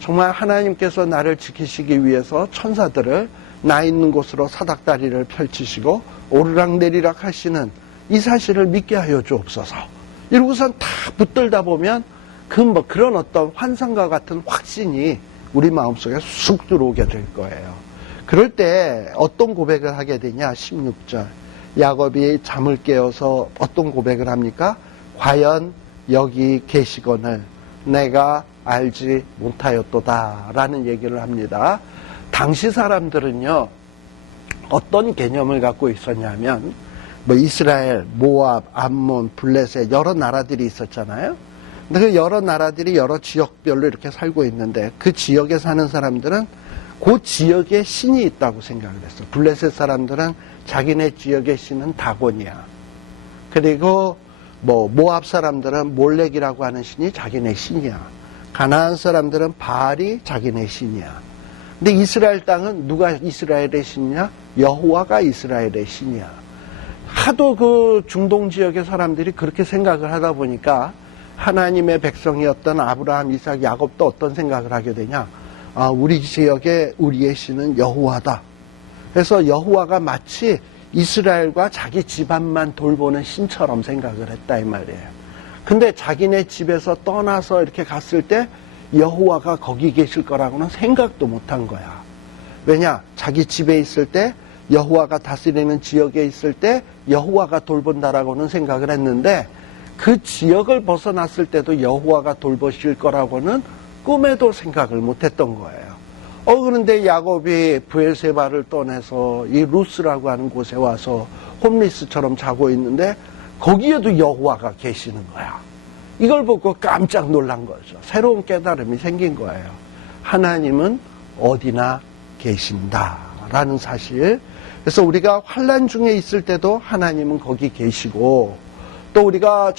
정말 하나님께서 나를 지키시기 위해서 천사들을 나 있는 곳으로 사닥다리를 펼치시고 오르락내리락 하시는 이 사실을 믿게 하여 주옵소서. 이러고선 다 붙들다 보면 그런 어떤 환상과 같은 확신이 우리 마음속에 쑥 들어오게 될 거예요. 그럴 때 어떤 고백을 하게 되냐? 16절. 야곱이 잠을 깨어서 어떤 고백을 합니까? 과연 여기 계시거늘 내가 알지 못하였도다 라는 얘기를 합니다. 당시 사람들은요, 어떤 개념을 갖고 있었냐면 이스라엘, 모압, 암몬, 블레셋 여러 나라들이 있었잖아요. 근데 그 여러 나라들이 여러 지역별로 이렇게 살고 있는데 그 지역에 사는 사람들은 그 지역에 신이 있다고 생각을 했어. 블레셋 사람들은 자기네 지역의 신은 다곤이야. 그리고 모압 사람들은 몰렉이라고 하는 신이 자기네 신이야. 가나안 사람들은 바알이 자기네 신이야. 근데 이스라엘 땅은 누가 이스라엘의 신이냐? 여호와가 이스라엘의 신이야. 하도 그 중동 지역의 사람들이 그렇게 생각을 하다 보니까 하나님의 백성이었던 아브라함, 이삭, 야곱도 어떤 생각을 하게 되냐? 우리 지역의 우리의 신은 여호와다. 그래서 여호와가 마치 이스라엘과 자기 집안만 돌보는 신처럼 생각을 했다 이 말이에요. 근데 자기네 집에서 떠나서 이렇게 갔을 때 여호와가 거기 계실 거라고는 생각도 못한 거야. 왜냐? 자기 집에 있을 때, 여호와가 다스리는 지역에 있을 때 여호와가 돌본다라고는 생각을 했는데 그 지역을 벗어났을 때도 여호와가 돌보실 거라고는 꿈에도 생각을 못했던 거예요. 그런데 야곱이 브엘세바를 떠나서 이 루스라고 하는 곳에 와서 홈리스처럼 자고 있는데 거기에도 여호와가 계시는 거야. 이걸 보고 깜짝 놀란 거죠. 새로운 깨달음이 생긴 거예요. 하나님은 어디나 계신다라는 사실. 그래서 우리가 환난 중에 있을 때도 하나님은 거기 계시고, 또 우리가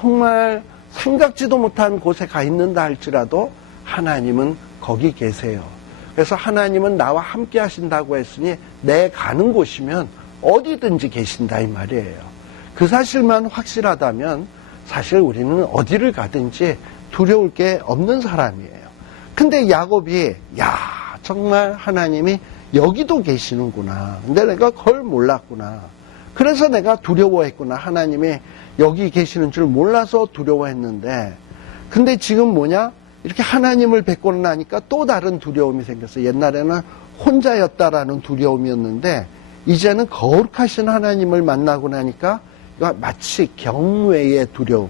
정말 생각지도 못한 곳에 가 있는다 할지라도 하나님은 거기 계세요. 그래서 하나님은 나와 함께 하신다고 했으니 내 가는 곳이면 어디든지 계신다 이 말이에요. 그 사실만 확실하다면 사실 우리는 어디를 가든지 두려울 게 없는 사람이에요. 근데 야곱이 정말 하나님이 여기도 계시는구나. 근데 내가 그걸 몰랐구나. 그래서 내가 두려워했구나. 하나님이 여기 계시는 줄 몰라서 두려워했는데, 근데 지금 뭐냐? 이렇게 하나님을 뵙고 나니까 또 다른 두려움이 생겼어요. 옛날에는 혼자였다라는 두려움이었는데 이제는 거룩하신 하나님을 만나고 나니까 마치 경외의 두려움,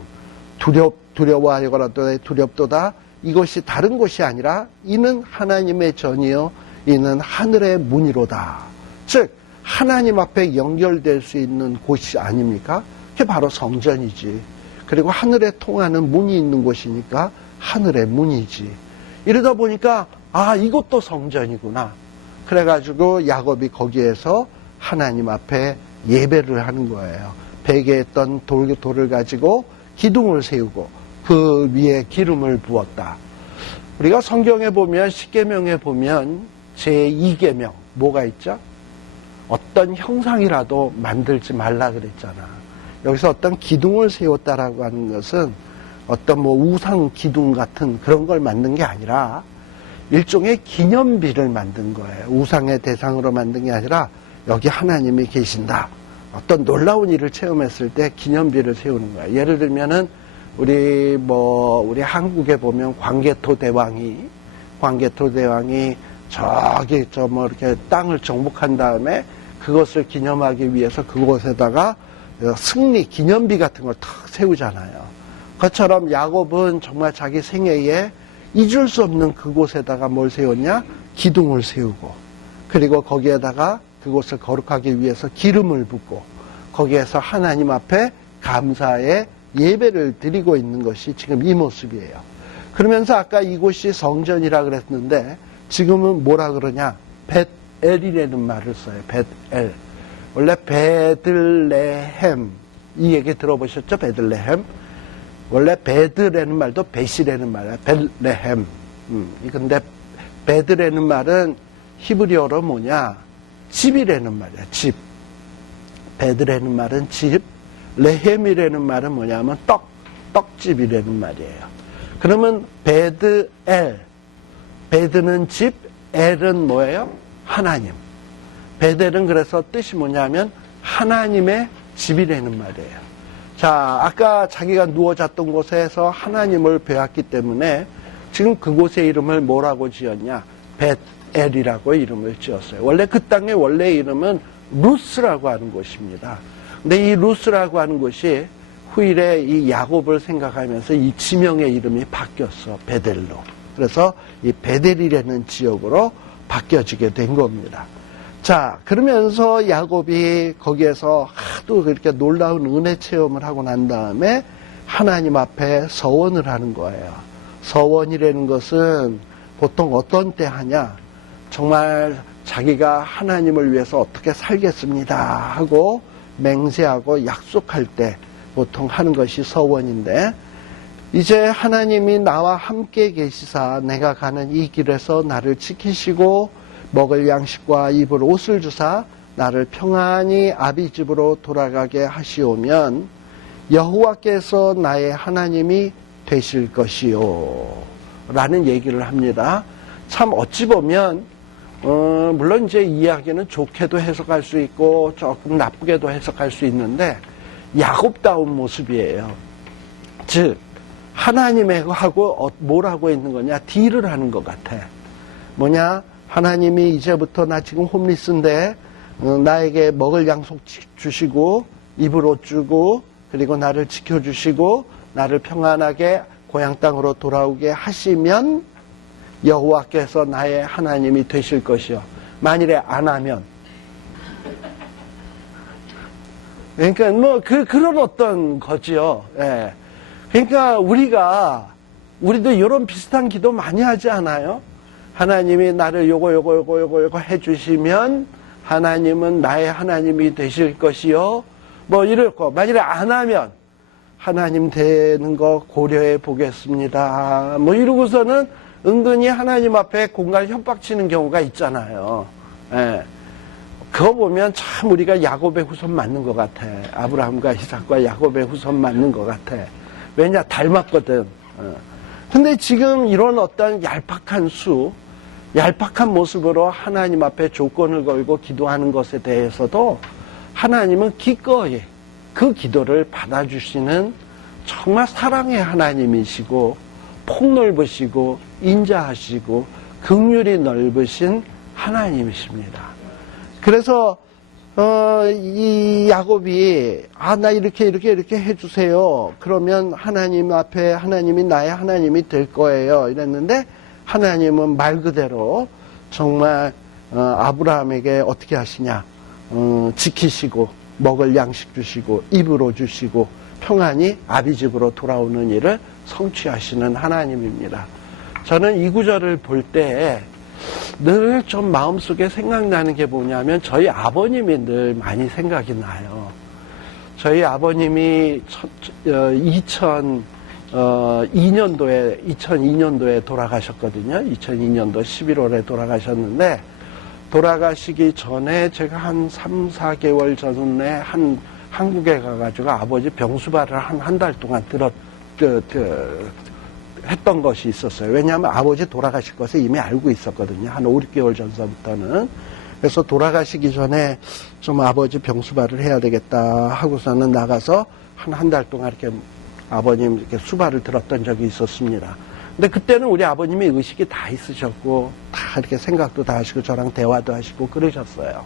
두려워하거라도 두렵도다. 이것이 다른 것이 아니라 이는 하나님의 전이요 이는 하늘의 문이로다. 즉 하나님 앞에 연결될 수 있는 곳이 아닙니까? 그게 바로 성전이지. 그리고 하늘에 통하는 문이 있는 곳이니까 하늘의 문이지. 이러다 보니까 이것도 성전이구나. 그래가지고 야곱이 거기에서 하나님 앞에 예배를 하는 거예요. 베개에 있던 돌을 가지고 기둥을 세우고 그 위에 기름을 부었다. 우리가 성경에 보면 십계명에 보면 제2계명 뭐가 있죠? 어떤 형상이라도 만들지 말라 그랬잖아. 여기서 어떤 기둥을 세웠다라고 하는 것은 어떤 우상 기둥 같은 그런 걸 만든 게 아니라 일종의 기념비를 만든 거예요. 우상의 대상으로 만든 게 아니라 여기 하나님이 계신다. 어떤 놀라운 일을 체험했을 때 기념비를 세우는 거예요. 예를 들면은 우리 한국에 보면 광개토 대왕이 저기 이렇게 땅을 정복한 다음에 그것을 기념하기 위해서 그곳에다가 승리 기념비 같은 걸 탁 세우잖아요. 그것처럼 야곱은 정말 자기 생애에 잊을 수 없는 그곳에다가 뭘 세웠냐? 기둥을 세우고, 그리고 거기에다가 그곳을 거룩하기 위해서 기름을 붓고, 거기에서 하나님 앞에 감사의 예배를 드리고 있는 것이 지금 이 모습이에요. 그러면서 아까 이곳이 성전이라 그랬는데 지금은 뭐라 그러냐? 벳엘이라는 말을 써요. 벳엘. 원래 베들레헴, 이 얘기 들어보셨죠? 베들레헴. 원래 베드라는 말도 벳이라는 말이야. 벳레헴. 근데 베드라는 말은 히브리어로 뭐냐? 집이라는 말이야. 집. 베드라는 말은 집. 레헴이라는 말은 뭐냐면 떡집이라는 말이에요. 그러면 베드엘. 베드는 집, 엘은 뭐예요? 하나님. 베델은 그래서 뜻이 뭐냐면 하나님의 집이라는 말이에요. 자, 아까 자기가 누워 잤던 곳에서 하나님을 배웠기 때문에 지금 그곳의 이름을 뭐라고 지었냐? 벳엘이라고 이름을 지었어요. 원래 그 땅의 원래 이름은 루스라고 하는 곳입니다. 근데 이 루스라고 하는 곳이 후일에 이 야곱을 생각하면서 이 지명의 이름이 바뀌었어. 베델로. 그래서 이 베델이라는 지역으로 바뀌어지게 된 겁니다. 자, 그러면서 야곱이 거기에서 하도 그렇게 놀라운 은혜 체험을 하고 난 다음에 하나님 앞에 서원을 하는 거예요. 서원이라는 것은 보통 어떤 때 하냐? 정말 자기가 하나님을 위해서 어떻게 살겠습니다 하고 맹세하고 약속할 때, 보통 하는 것이 서원인데, 이제 하나님이 나와 함께 계시사 내가 가는 이 길에서 나를 지키시고 먹을 양식과 입을 옷을 주사 나를 평안히 아비 집으로 돌아가게 하시오면 여호와께서 나의 하나님이 되실 것이요 라는 얘기를 합니다. 참 어찌 보면 물론 이제 이야기는 좋게도 해석할 수 있고 조금 나쁘게도 해석할 수 있는데 야곱다운 모습이에요. 즉 하나님하고 뭘 하고 있는 거냐? 딜을 하는 것 같아. 뭐냐? 하나님이 이제부터 나 지금 홈리스인데 나에게 먹을 양식 주시고 입을 옷 주고 그리고 나를 지켜주시고 나를 평안하게 고향 땅으로 돌아오게 하시면 여호와께서 나의 하나님이 되실 것이요. 만일에 안 하면 그러니까 뭐 그런 어떤 거지요. 예. 그러니까 우리도 이런 비슷한 기도 많이 하지 않아요? 하나님이 나를 요거 해주시면 하나님은 나의 하나님이 되실 것이요. 뭐 이럴 거. 만일에 안 하면 하나님 되는 거 고려해 보겠습니다. 뭐 이러고서는 은근히 하나님 앞에 공갈 협박치는 경우가 있잖아요. 예. 그거 보면 참 우리가 야곱의 후손 맞는 것 같아. 아브라함과 이삭과 야곱의 후손 맞는 것 같아. 왜냐? 닮았거든. 근데 지금 이런 어떤 얄팍한 모습으로 하나님 앞에 조건을 걸고 기도하는 것에 대해서도 하나님은 기꺼이 그 기도를 받아주시는 정말 사랑의 하나님이시고 폭넓으시고 인자하시고 긍휼이 넓으신 하나님이십니다. 그래서 이 야곱이 나 이렇게 해주세요. 그러면 하나님 앞에 하나님이 나의 하나님이 될 거예요. 이랬는데 하나님은 말 그대로 정말 아브라함에게 어떻게 하시냐? 지키시고 먹을 양식 주시고 입을 옷 주시고 평안히 아비 집으로 돌아오는 일을 성취하시는 하나님입니다. 저는 이 구절을 볼 때 늘 좀 마음속에 생각나는 게 뭐냐면 저희 아버님이 늘 많이 생각이 나요. 저희 아버님이 2002년도에 돌아가셨거든요. 2002년도 11월에 돌아가셨는데 돌아가시기 전에 제가 한 3, 4개월 전에 한국에 가가지고 아버지 병수발을 한 달 동안 했던 것이 있었어요. 왜냐하면 아버지 돌아가실 것을 이미 알고 있었거든요. 한 5, 6개월 전서부터는. 그래서 돌아가시기 전에 좀 아버지 병수발을 해야 되겠다 하고서는 나가서 한 달 동안 이렇게 아버님 이렇게 수발을 들었던 적이 있었습니다. 근데 그때는 우리 아버님이 의식이 다 있으셨고, 다 이렇게 생각도 다 하시고, 저랑 대화도 하시고 그러셨어요.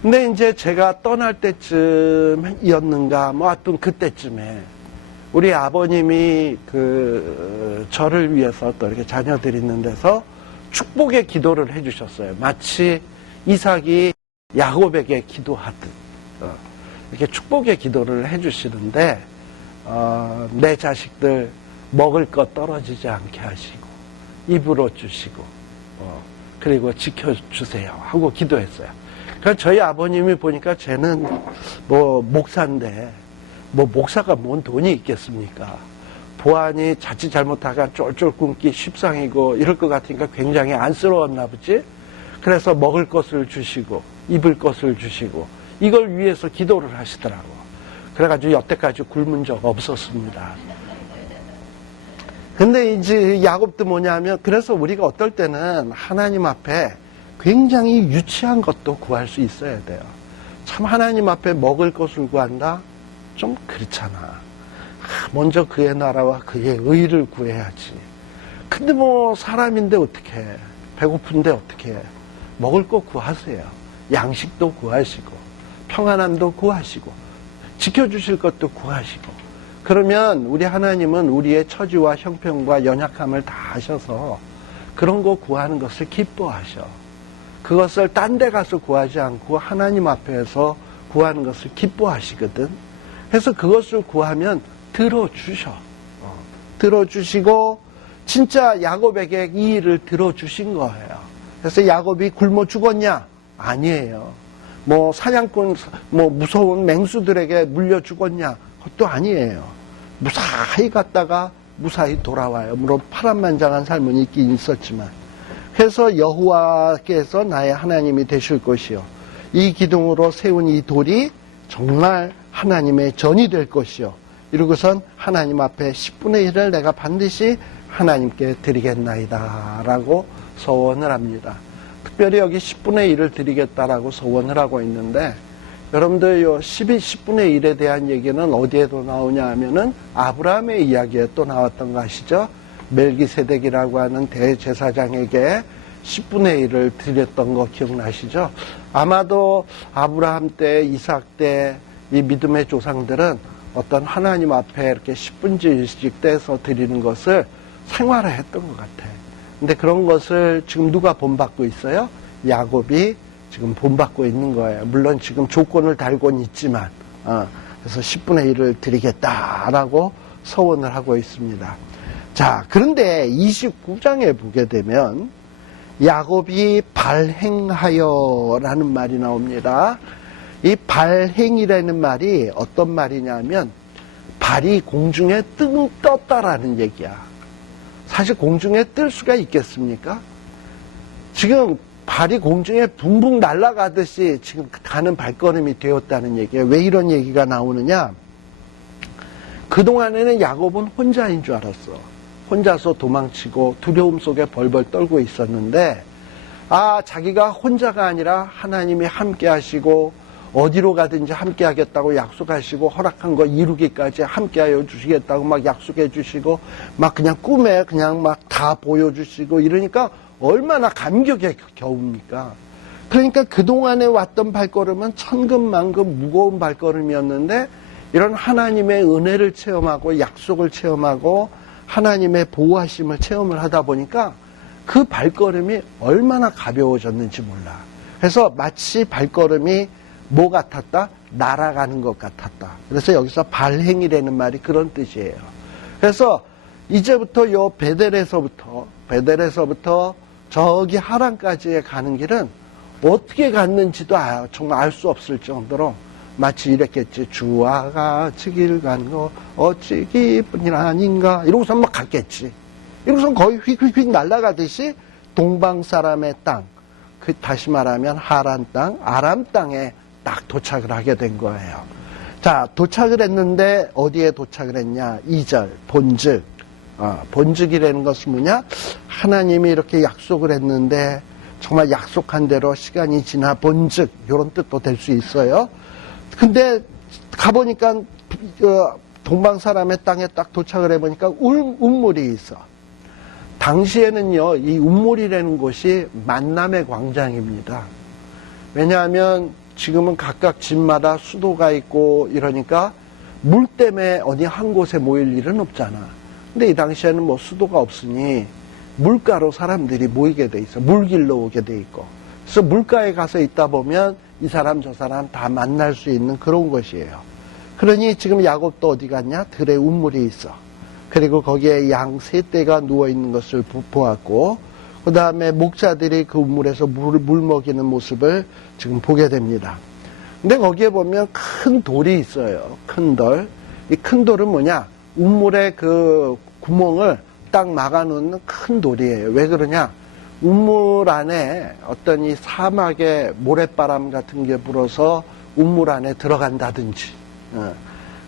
근데 이제 제가 떠날 때쯤이었는가, 뭐 하여튼 그때쯤에 우리 아버님이 저를 위해서 또 이렇게 자녀들 있는 데서 축복의 기도를 해주셨어요. 마치 이삭이 야곱에게 기도하듯 이렇게 축복의 기도를 해주시는데 내 자식들 먹을 것 떨어지지 않게 하시고 입을 옷 주시고 그리고 지켜주세요 하고 기도했어요. 그러니까 저희 아버님이 보니까 쟤는 뭐 목사인데 뭐 목사가 뭔 돈이 있겠습니까? 보안이 자칫 잘못하가 쫄쫄 굶기 십상이고 이럴 것 같으니까 굉장히 안쓰러웠나 보지? 그래서 먹을 것을 주시고 입을 것을 주시고 이걸 위해서 기도를 하시더라고. 그래가지고 여태까지 굶은 적 없었습니다. 근데 이제 야곱도 뭐냐면 그래서 우리가 어떨 때는 하나님 앞에 굉장히 유치한 것도 구할 수 있어야 돼요. 참 하나님 앞에 먹을 것을 구한다? 좀 그렇잖아. 먼저 그의 나라와 그의 의를 구해야지. 근데 뭐 사람인데 어떻게 해? 배고픈데 어떻게 해? 먹을 거 구하세요. 양식도 구하시고 평안함도 구하시고 지켜주실 것도 구하시고 그러면 우리 하나님은 우리의 처지와 형편과 연약함을 다 아셔서 그런 거 구하는 것을 기뻐하셔. 그것을 딴 데 가서 구하지 않고 하나님 앞에서 구하는 것을 기뻐하시거든. 그래서 그것을 구하면 들어주셔. 들어주시고 진짜 야곱에게 이 일을 들어주신 거예요. 그래서 야곱이 굶어 죽었냐? 아니에요. 뭐 사냥꾼, 뭐 무서운 맹수들에게 물려 죽었냐? 그것도 아니에요. 무사히 갔다가 무사히 돌아와요. 물론 파란만장한 삶은 있긴 있었지만. 그래서 여호와께서 나의 하나님이 되실 것이요. 이 기둥으로 세운 이 돌이 정말 하나님의 전이 될 것이요. 이러고선 하나님 앞에 10분의 1을 내가 반드시 하나님께 드리겠나이다 라고 서원을 합니다. 특별히 여기 10분의 1을 드리겠다라고 서원을 하고 있는데, 여러분들 요 10분의 1에 대한 얘기는 어디에도 나오냐 하면은 아브라함의 이야기에 또 나왔던 거 아시죠? 멜기세덱이라고 하는 대제사장에게 10분의 1을 드렸던 거 기억나시죠? 아마도 아브라함 때, 이삭 때 이 믿음의 조상들은 어떤 하나님 앞에 이렇게 10분의 1씩 떼서 드리는 것을 생활화했던 것 같아요. 근데 그런 것을 지금 누가 본받고 있어요? 야곱이 지금 본받고 있는 거예요. 물론 지금 조건을 달고는 있지만, 그래서 10분의 1을 드리겠다라고 서원을 하고 있습니다. 자, 그런데 29장에 보게 되면 야곱이 발행하여라는 말이 나옵니다. 이 발행이라는 말이 어떤 말이냐면 발이 공중에 뜬 떴다라는 얘기야. 사실 공중에 뜰 수가 있겠습니까? 지금 발이 공중에 붕붕 날아가듯이 지금 가는 발걸음이 되었다는 얘기예요. 왜 이런 얘기가 나오느냐? 그동안에는 야곱은 혼자인 줄 알았어. 혼자서 도망치고 두려움 속에 벌벌 떨고 있었는데, 자기가 혼자가 아니라 하나님이 함께 하시고 어디로 가든지 함께 하겠다고 약속하시고 허락한 거 이루기까지 함께 하여 주시겠다고 막 약속해 주시고 막 그냥 꿈에 그냥 막 다 보여주시고 이러니까 얼마나 감격에 겨웁니까? 그러니까 그동안에 왔던 발걸음은 천근만근 무거운 발걸음이었는데, 이런 하나님의 은혜를 체험하고 약속을 체험하고 하나님의 보호하심을 체험을 하다 보니까 그 발걸음이 얼마나 가벼워졌는지 몰라. 그래서 마치 발걸음이 뭐 같았다? 날아가는 것 같았다. 그래서 여기서 발행이라는 말이 그런 뜻이에요. 그래서 이제부터 요 베델에서부터 저기 하란까지의 가는 길은 어떻게 갔는지도 정말 알 수 없을 정도로 마치 이랬겠지. 주와 같이 길 간 거 어찌 기쁜일 아닌가 이러고서 막 갔겠지. 이러고서 거의 휙휙휙 날아가듯이 동방 사람의 땅, 다시 말하면 하란 땅, 아람 땅에 딱 도착을 하게 된 거예요. 자, 도착을 했는데 어디에 도착을 했냐? 2절 본즉. 본즉이라는 것은 뭐냐? 하나님이 이렇게 약속을 했는데 정말 약속한 대로 시간이 지나 본즉, 이런 뜻도 될 수 있어요. 근데 가보니까 동방 사람의 땅에 딱 도착을 해보니까 운물이 있어. 당시에는요, 이 운물이라는 곳이 만남의 광장입니다. 왜냐하면 지금은 각각 집마다 수도가 있고 이러니까 물 때문에 어디 한 곳에 모일 일은 없잖아. 근데 이 당시에는 뭐 수도가 없으니 물가로 사람들이 모이게 돼 있어. 물길로 오게 돼 있고. 그래서 물가에 가서 있다 보면 이 사람 저 사람 다 만날 수 있는 그런 곳이에요. 그러니 지금 야곱도 어디 갔냐? 들에 운물이 있어. 그리고 거기에 양 세 떼가 누워 있는 것을 보았고, 그 다음에 목자들이 그 운물에서 물 먹이는 모습을 지금 보게 됩니다. 근데 거기에 보면 큰 돌이 있어요. 큰 돌. 이 큰 돌은 뭐냐? 운물의 그 구멍을 딱 막아놓는 큰 돌이에요. 왜 그러냐? 운물 안에 어떤 이 사막의 모래바람 같은 게 불어서 운물 안에 들어간다든지,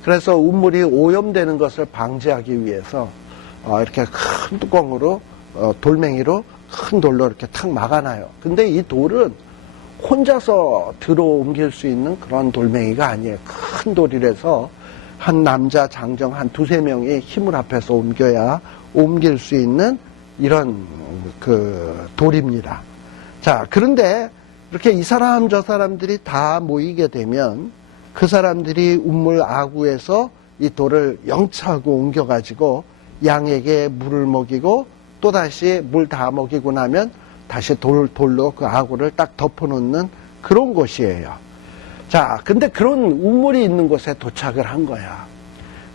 그래서 운물이 오염되는 것을 방지하기 위해서 이렇게 큰 뚜껑으로 돌멩이로 큰 돌로 이렇게 탁 막아놔요. 근데 이 돌은 혼자서 들어 옮길 수 있는 그런 돌멩이가 아니에요. 큰 돌이라서 한 남자 장정 한 두세 명이 힘을 합해서 옮길 수 있는 이런 그 돌입니다. 자, 그런데 이렇게 이 사람 저 사람들이 다 모이게 되면 그 사람들이 운물 아구에서 이 돌을 영차하고 옮겨가지고 양에게 물을 먹이고 또다시 물 다 먹이고 나면 다시 돌로 그 아구를 딱 덮어놓는 그런 곳이에요. 자, 근데 그런 운물이 있는 곳에 도착을 한 거야.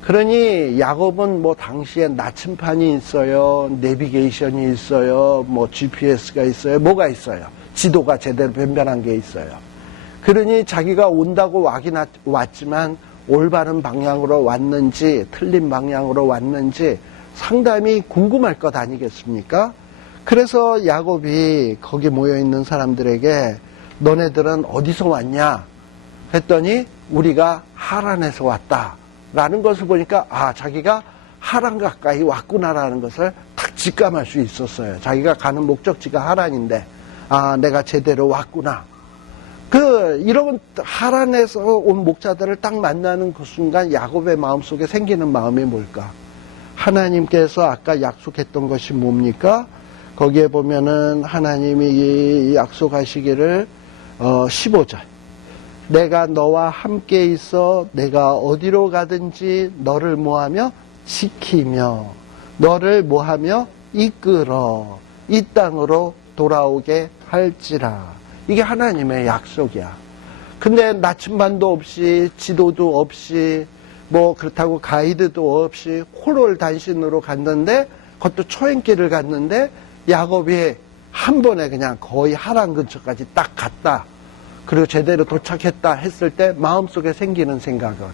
그러니 야곱은 뭐 당시에 나침판이 있어요, 내비게이션이 있어요, 뭐 GPS가 있어요, 뭐가 있어요. 지도가 제대로 변변한 게 있어요. 그러니 자기가 온다고 왔지만 올바른 방향으로 왔는지 틀린 방향으로 왔는지 상당히 궁금할 것 아니겠습니까? 그래서 야곱이 거기 모여있는 사람들에게 너네들은 어디서 왔냐? 했더니 우리가 하란에서 왔다 라는 것을 보니까 자기가 하란 가까이 왔구나라는 것을 딱 직감할 수 있었어요. 자기가 가는 목적지가 하란인데 내가 제대로 왔구나. 이런 하란에서 온 목자들을 딱 만나는 그 순간 야곱의 마음속에 생기는 마음이 뭘까? 하나님께서 아까 약속했던 것이 뭡니까? 거기에 보면은 하나님이 약속하시기를 15절 내가 너와 함께 있어 내가 어디로 가든지 너를 뭐하며 지키며 너를 뭐하며 이끌어 이 땅으로 돌아오게 할지라. 이게 하나님의 약속이야. 근데 나침반도 없이 지도도 없이 뭐 그렇다고 가이드도 없이 홀홀단신으로 갔는데 그것도 초행길을 갔는데 야곱이 한 번에 그냥 거의 하란 근처까지 딱 갔다. 그리고 제대로 도착했다 했을 때 마음속에 생기는 생각은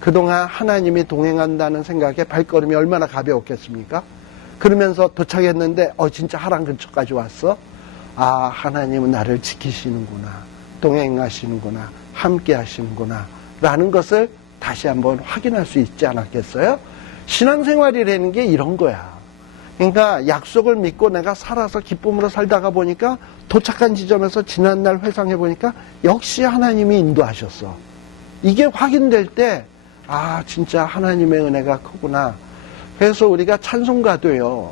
그동안 하나님이 동행한다는 생각에 발걸음이 얼마나 가벼웠겠습니까? 그러면서 도착했는데 진짜 하란 근처까지 왔어? 하나님은 나를 지키시는구나. 동행하시는구나. 함께 하시는구나. 라는 것을 다시 한번 확인할 수 있지 않았겠어요? 신앙생활이라는 게 이런 거야. 그러니까 약속을 믿고 내가 살아서 기쁨으로 살다가 보니까 도착한 지점에서 지난날 회상해 보니까 역시 하나님이 인도하셨어. 이게 확인될 때 진짜 하나님의 은혜가 크구나. 그래서 우리가 찬송가도요.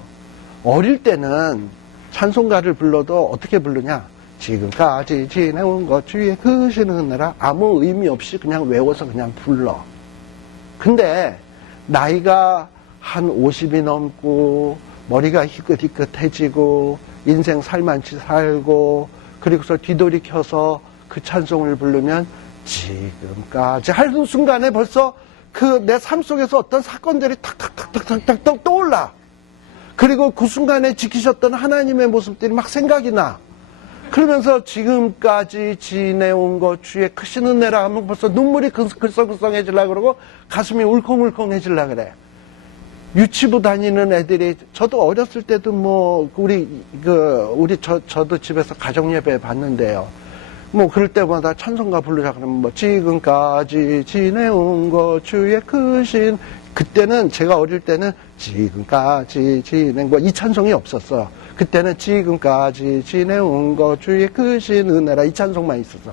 어릴 때는 찬송가를 불러도 어떻게 부르냐? 지금까지 지내온 것 주의 크신 은혜라 아무 의미 없이 그냥 외워서 그냥 불러. 근데 나이가 한 50이 넘고 머리가 희끗희끗해지고 인생 살만치 살고 그리고서 뒤돌이켜서 그 찬송을 부르면 지금까지 하는 순간에 벌써 내 삶 속에서 어떤 사건들이 탁탁탁탁탁탁 떠올라. 그리고 그 순간에 지키셨던 하나님의 모습들이 막 생각이 나. 그러면서 지금까지 지내온 것 주의 크신 은혜라 하면 벌써 눈물이 글썽글썽해지려고 그러고 가슴이 울컹울컹해지려고 그래. 유치부 다니는 애들이 저도 어렸을 때도 저도 집에서 가정예배 봤는데요. 그럴 때마다 찬송가 부르자 그러면 지금까지 지내온 것 주의 크신 그때는 제가 어릴 때는 지금까지 지낸 거 이 찬송이 없었어. 그때는 지금까지 지내온 것 주의 크신 은혜라 이 찬송만 있었어.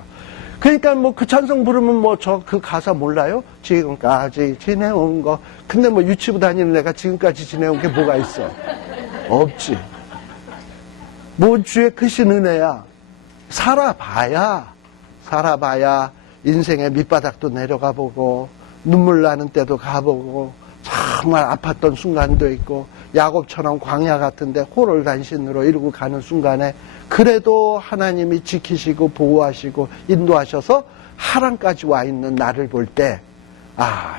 그러니까 그 찬송 부르면 그 가사 몰라요? 지금까지 지내온 거. 근데 유치부 다니는 애가 지금까지 지내온 게 뭐가 있어? 없지. 주의 크신 은혜야. 살아봐야 인생의 밑바닥도 내려가 보고 눈물 나는 때도 가보고 정말 아팠던 순간도 있고 야곱처럼 광야 같은데 호롤단신으로 이루고 가는 순간에 그래도 하나님이 지키시고 보호하시고 인도하셔서 하란까지 와 있는 나를 볼 때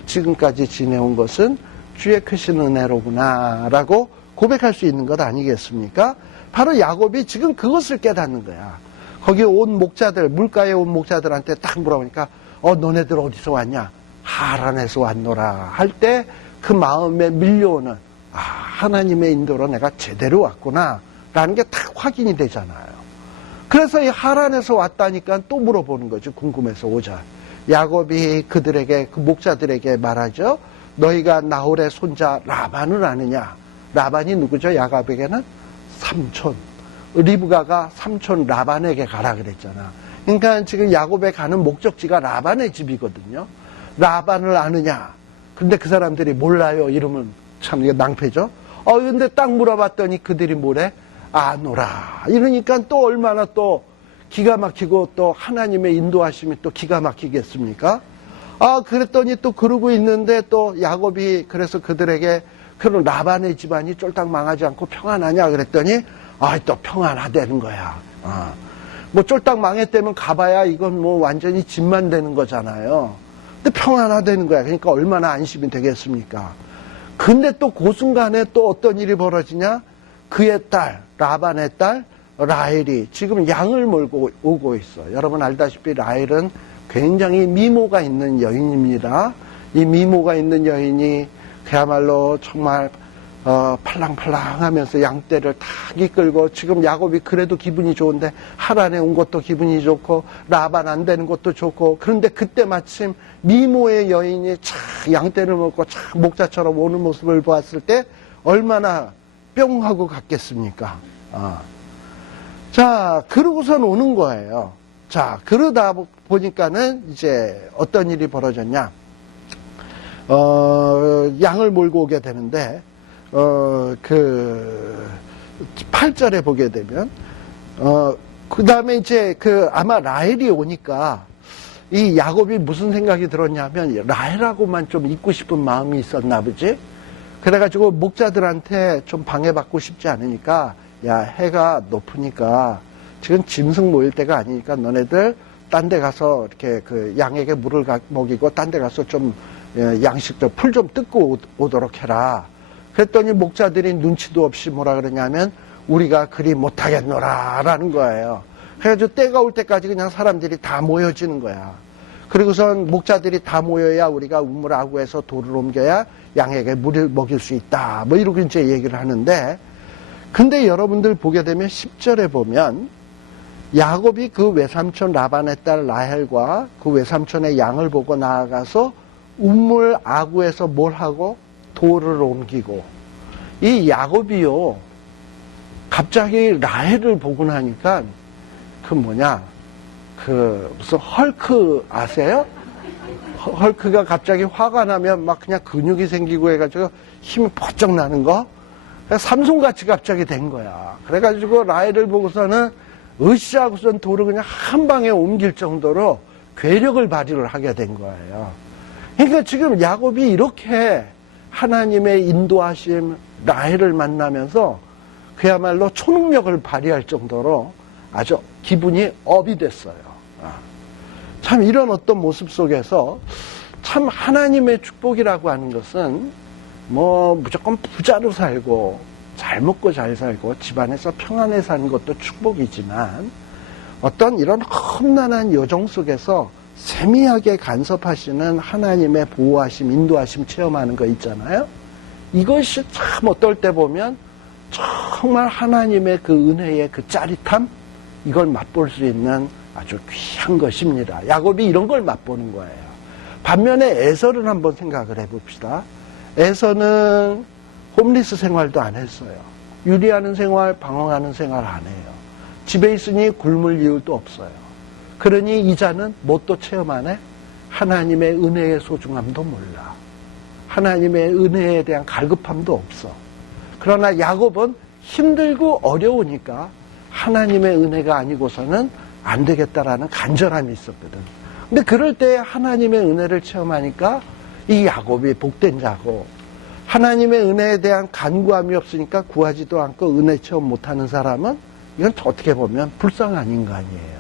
지금까지 지내온 것은 주의 크신 은혜로구나 라고 고백할 수 있는 것 아니겠습니까? 바로 야곱이 지금 그것을 깨닫는 거야. 거기 온 목자들, 물가에 온 목자들한테 딱 물어보니까 너네들 어디서 왔냐? 하란에서 왔노라 할 때 그 마음에 밀려오는 하나님의 인도로 내가 제대로 왔구나 라는 게 딱 확인이 되잖아요. 그래서 이 하란에서 왔다니까 또 물어보는 거죠. 궁금해서 5절 야곱이 그들에게 그 목자들에게 말하죠. 너희가 나홀의 손자 라반을 아느냐? 라반이 누구죠? 야곱에게는 삼촌. 리브가가 삼촌 라반에게 가라 그랬잖아. 그러니까 지금 야곱에 가는 목적지가 라반의 집이거든요. 라반을 아느냐? 근데 그 사람들이 몰라요. 이러면 참 이게 낭패죠. 근데 딱 물어봤더니 그들이 뭐래? 아노라. 이러니까 또 얼마나 또 기가 막히고 또 하나님의 인도하심이 또 기가 막히겠습니까? 그랬더니 또 그러고 있는데 또 야곱이 그래서 그들에게 그런 라반의 집안이 쫄딱 망하지 않고 평안하냐 그랬더니 또 평안하다는 거야. 쫄딱 망했다면 가봐야 이건 완전히 집만 되는 거잖아요. 근데 평안하다는 거야. 그러니까 얼마나 안심이 되겠습니까? 근데 또 그 순간에 또 어떤 일이 벌어지냐? 그의 딸, 라반의 딸, 라헬이 지금 양을 몰고 오고 있어. 여러분 알다시피 라헬은 굉장히 미모가 있는 여인입니다. 이 미모가 있는 여인이 그야말로 정말 팔랑팔랑 하면서 양떼를 다 이끌고, 지금 야곱이 그래도 기분이 좋은데 하란에 온 것도 기분이 좋고 라반 안 되는 것도 좋고, 그런데 그때 마침 미모의 여인이 착 양떼를 먹고 착 목자처럼 오는 모습을 보았을 때 얼마나 뿅 하고 갔겠습니까? 자, 그러고선 오는 거예요. 자, 그러다 보니까는 이제 어떤 일이 벌어졌냐. 양을 몰고 오게 되는데, 그 8절에 보게 되면, 그 다음에 이제 아마 라헬이 오니까 이 야곱이 무슨 생각이 들었냐면, 라헬하고만 좀 있고 싶은 마음이 있었나 보지? 그래가지고 목자들한테 좀 방해받고 싶지 않으니까, 야, 해가 높으니까 지금 짐승 모일 때가 아니니까 너네들 딴 데 가서 이렇게 그 양에게 물을 먹이고 딴 데 가서 좀 양식도 풀 좀 뜯고 오도록 해라. 그랬더니 목자들이 눈치도 없이 뭐라 그러냐면, 우리가 그리 못하겠노라 라는 거예요. 그래가지고 때가 올 때까지 그냥 사람들이 다 모여지는 거야. 그리고선 목자들이 다 모여야 우리가 우물 아구에서 돌을 옮겨야 양에게 물을 먹일 수 있다, 뭐 이러고 이제 얘기를 하는데, 근데 여러분들 보게 되면 10절에 보면 야곱이 그 외삼촌 라반의 딸 라헬과 그 외삼촌의 양을 보고 나아가서 우물 아구에서 뭘 하고 돌을 옮기고, 이 야곱이요 갑자기 라헬을 보고 나니까 무슨 헐크 아세요? 헐크가 갑자기 화가 나면 막 그냥 근육이 생기고 해가지고 힘이 번쩍 나는 거, 삼손같이 갑자기 된 거야. 그래가지고 라헬을 보고서는 으쌰하고선 돌을 그냥 한 방에 옮길 정도로 괴력을 발휘를 하게 된 거예요. 그러니까 지금 야곱이 이렇게 하나님의 인도하심 라헬을 만나면서 그야말로 초능력을 발휘할 정도로 아주 기분이 업이 됐어요. 참 이런 어떤 모습 속에서 참 하나님의 축복이라고 하는 것은 뭐 무조건 부자로 살고 잘 먹고 잘 살고 집안에서 평안에 사는 것도 축복이지만, 어떤 이런 험난한 여정 속에서 세미하게 간섭하시는 하나님의 보호하심, 인도하심 체험하는 거 있잖아요. 이것이 참 어떨 때 보면 정말 하나님의 그 은혜의 그 짜릿함, 이걸 맛볼 수 있는 아주 귀한 것입니다. 야곱이 이런 걸 맛보는 거예요. 반면에 에서를 한번 생각을 해봅시다. 에서는 홈리스 생활도 안 했어요. 유리하는 생활, 방황하는 생활 안 해요. 집에 있으니 굶을 이유도 없어요. 그러니 이자는 뭣도 체험 안 해? 하나님의 은혜의 소중함도 몰라. 하나님의 은혜에 대한 갈급함도 없어. 그러나 야곱은 힘들고 어려우니까 하나님의 은혜가 아니고서는 안 되겠다라는 간절함이 있었거든. 근데 그럴 때 하나님의 은혜를 체험하니까 이 야곱이 복된 자고, 하나님의 은혜에 대한 간구함이 없으니까 구하지도 않고 은혜 체험 못하는 사람은 이건 어떻게 보면 불쌍한 인간이에요.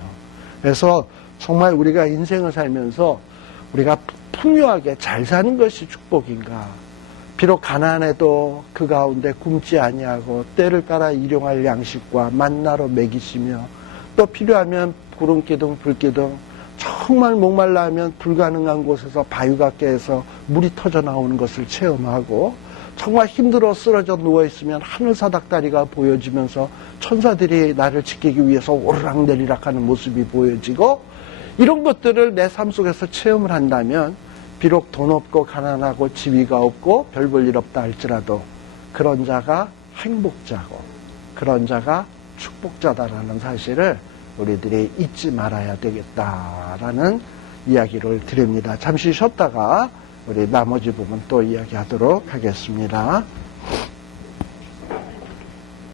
그래서 정말 우리가 인생을 살면서 우리가 풍요하게 잘 사는 것이 축복인가. 비록 가난해도 그 가운데 굶지 아니하고 때를 따라 일용할 양식과 만나로 먹이시며, 또 필요하면 구름기둥 불기둥, 정말 목말라 하면 불가능한 곳에서 바위 같게 해서 물이 터져 나오는 것을 체험하고, 정말 힘들어 쓰러져 누워있으면 하늘 사닥다리가 보여지면서 천사들이 나를 지키기 위해서 오르락내리락 하는 모습이 보여지고, 이런 것들을 내 삶 속에서 체험을 한다면 비록 돈 없고 가난하고 지위가 없고 별 볼 일 없다 할지라도 그런 자가 행복자고 그런 자가 축복자다라는 사실을 우리들이 잊지 말아야 되겠다라는 이야기를 드립니다. 잠시 쉬었다가 우리 나머지 부분 또 이야기하도록 하겠습니다.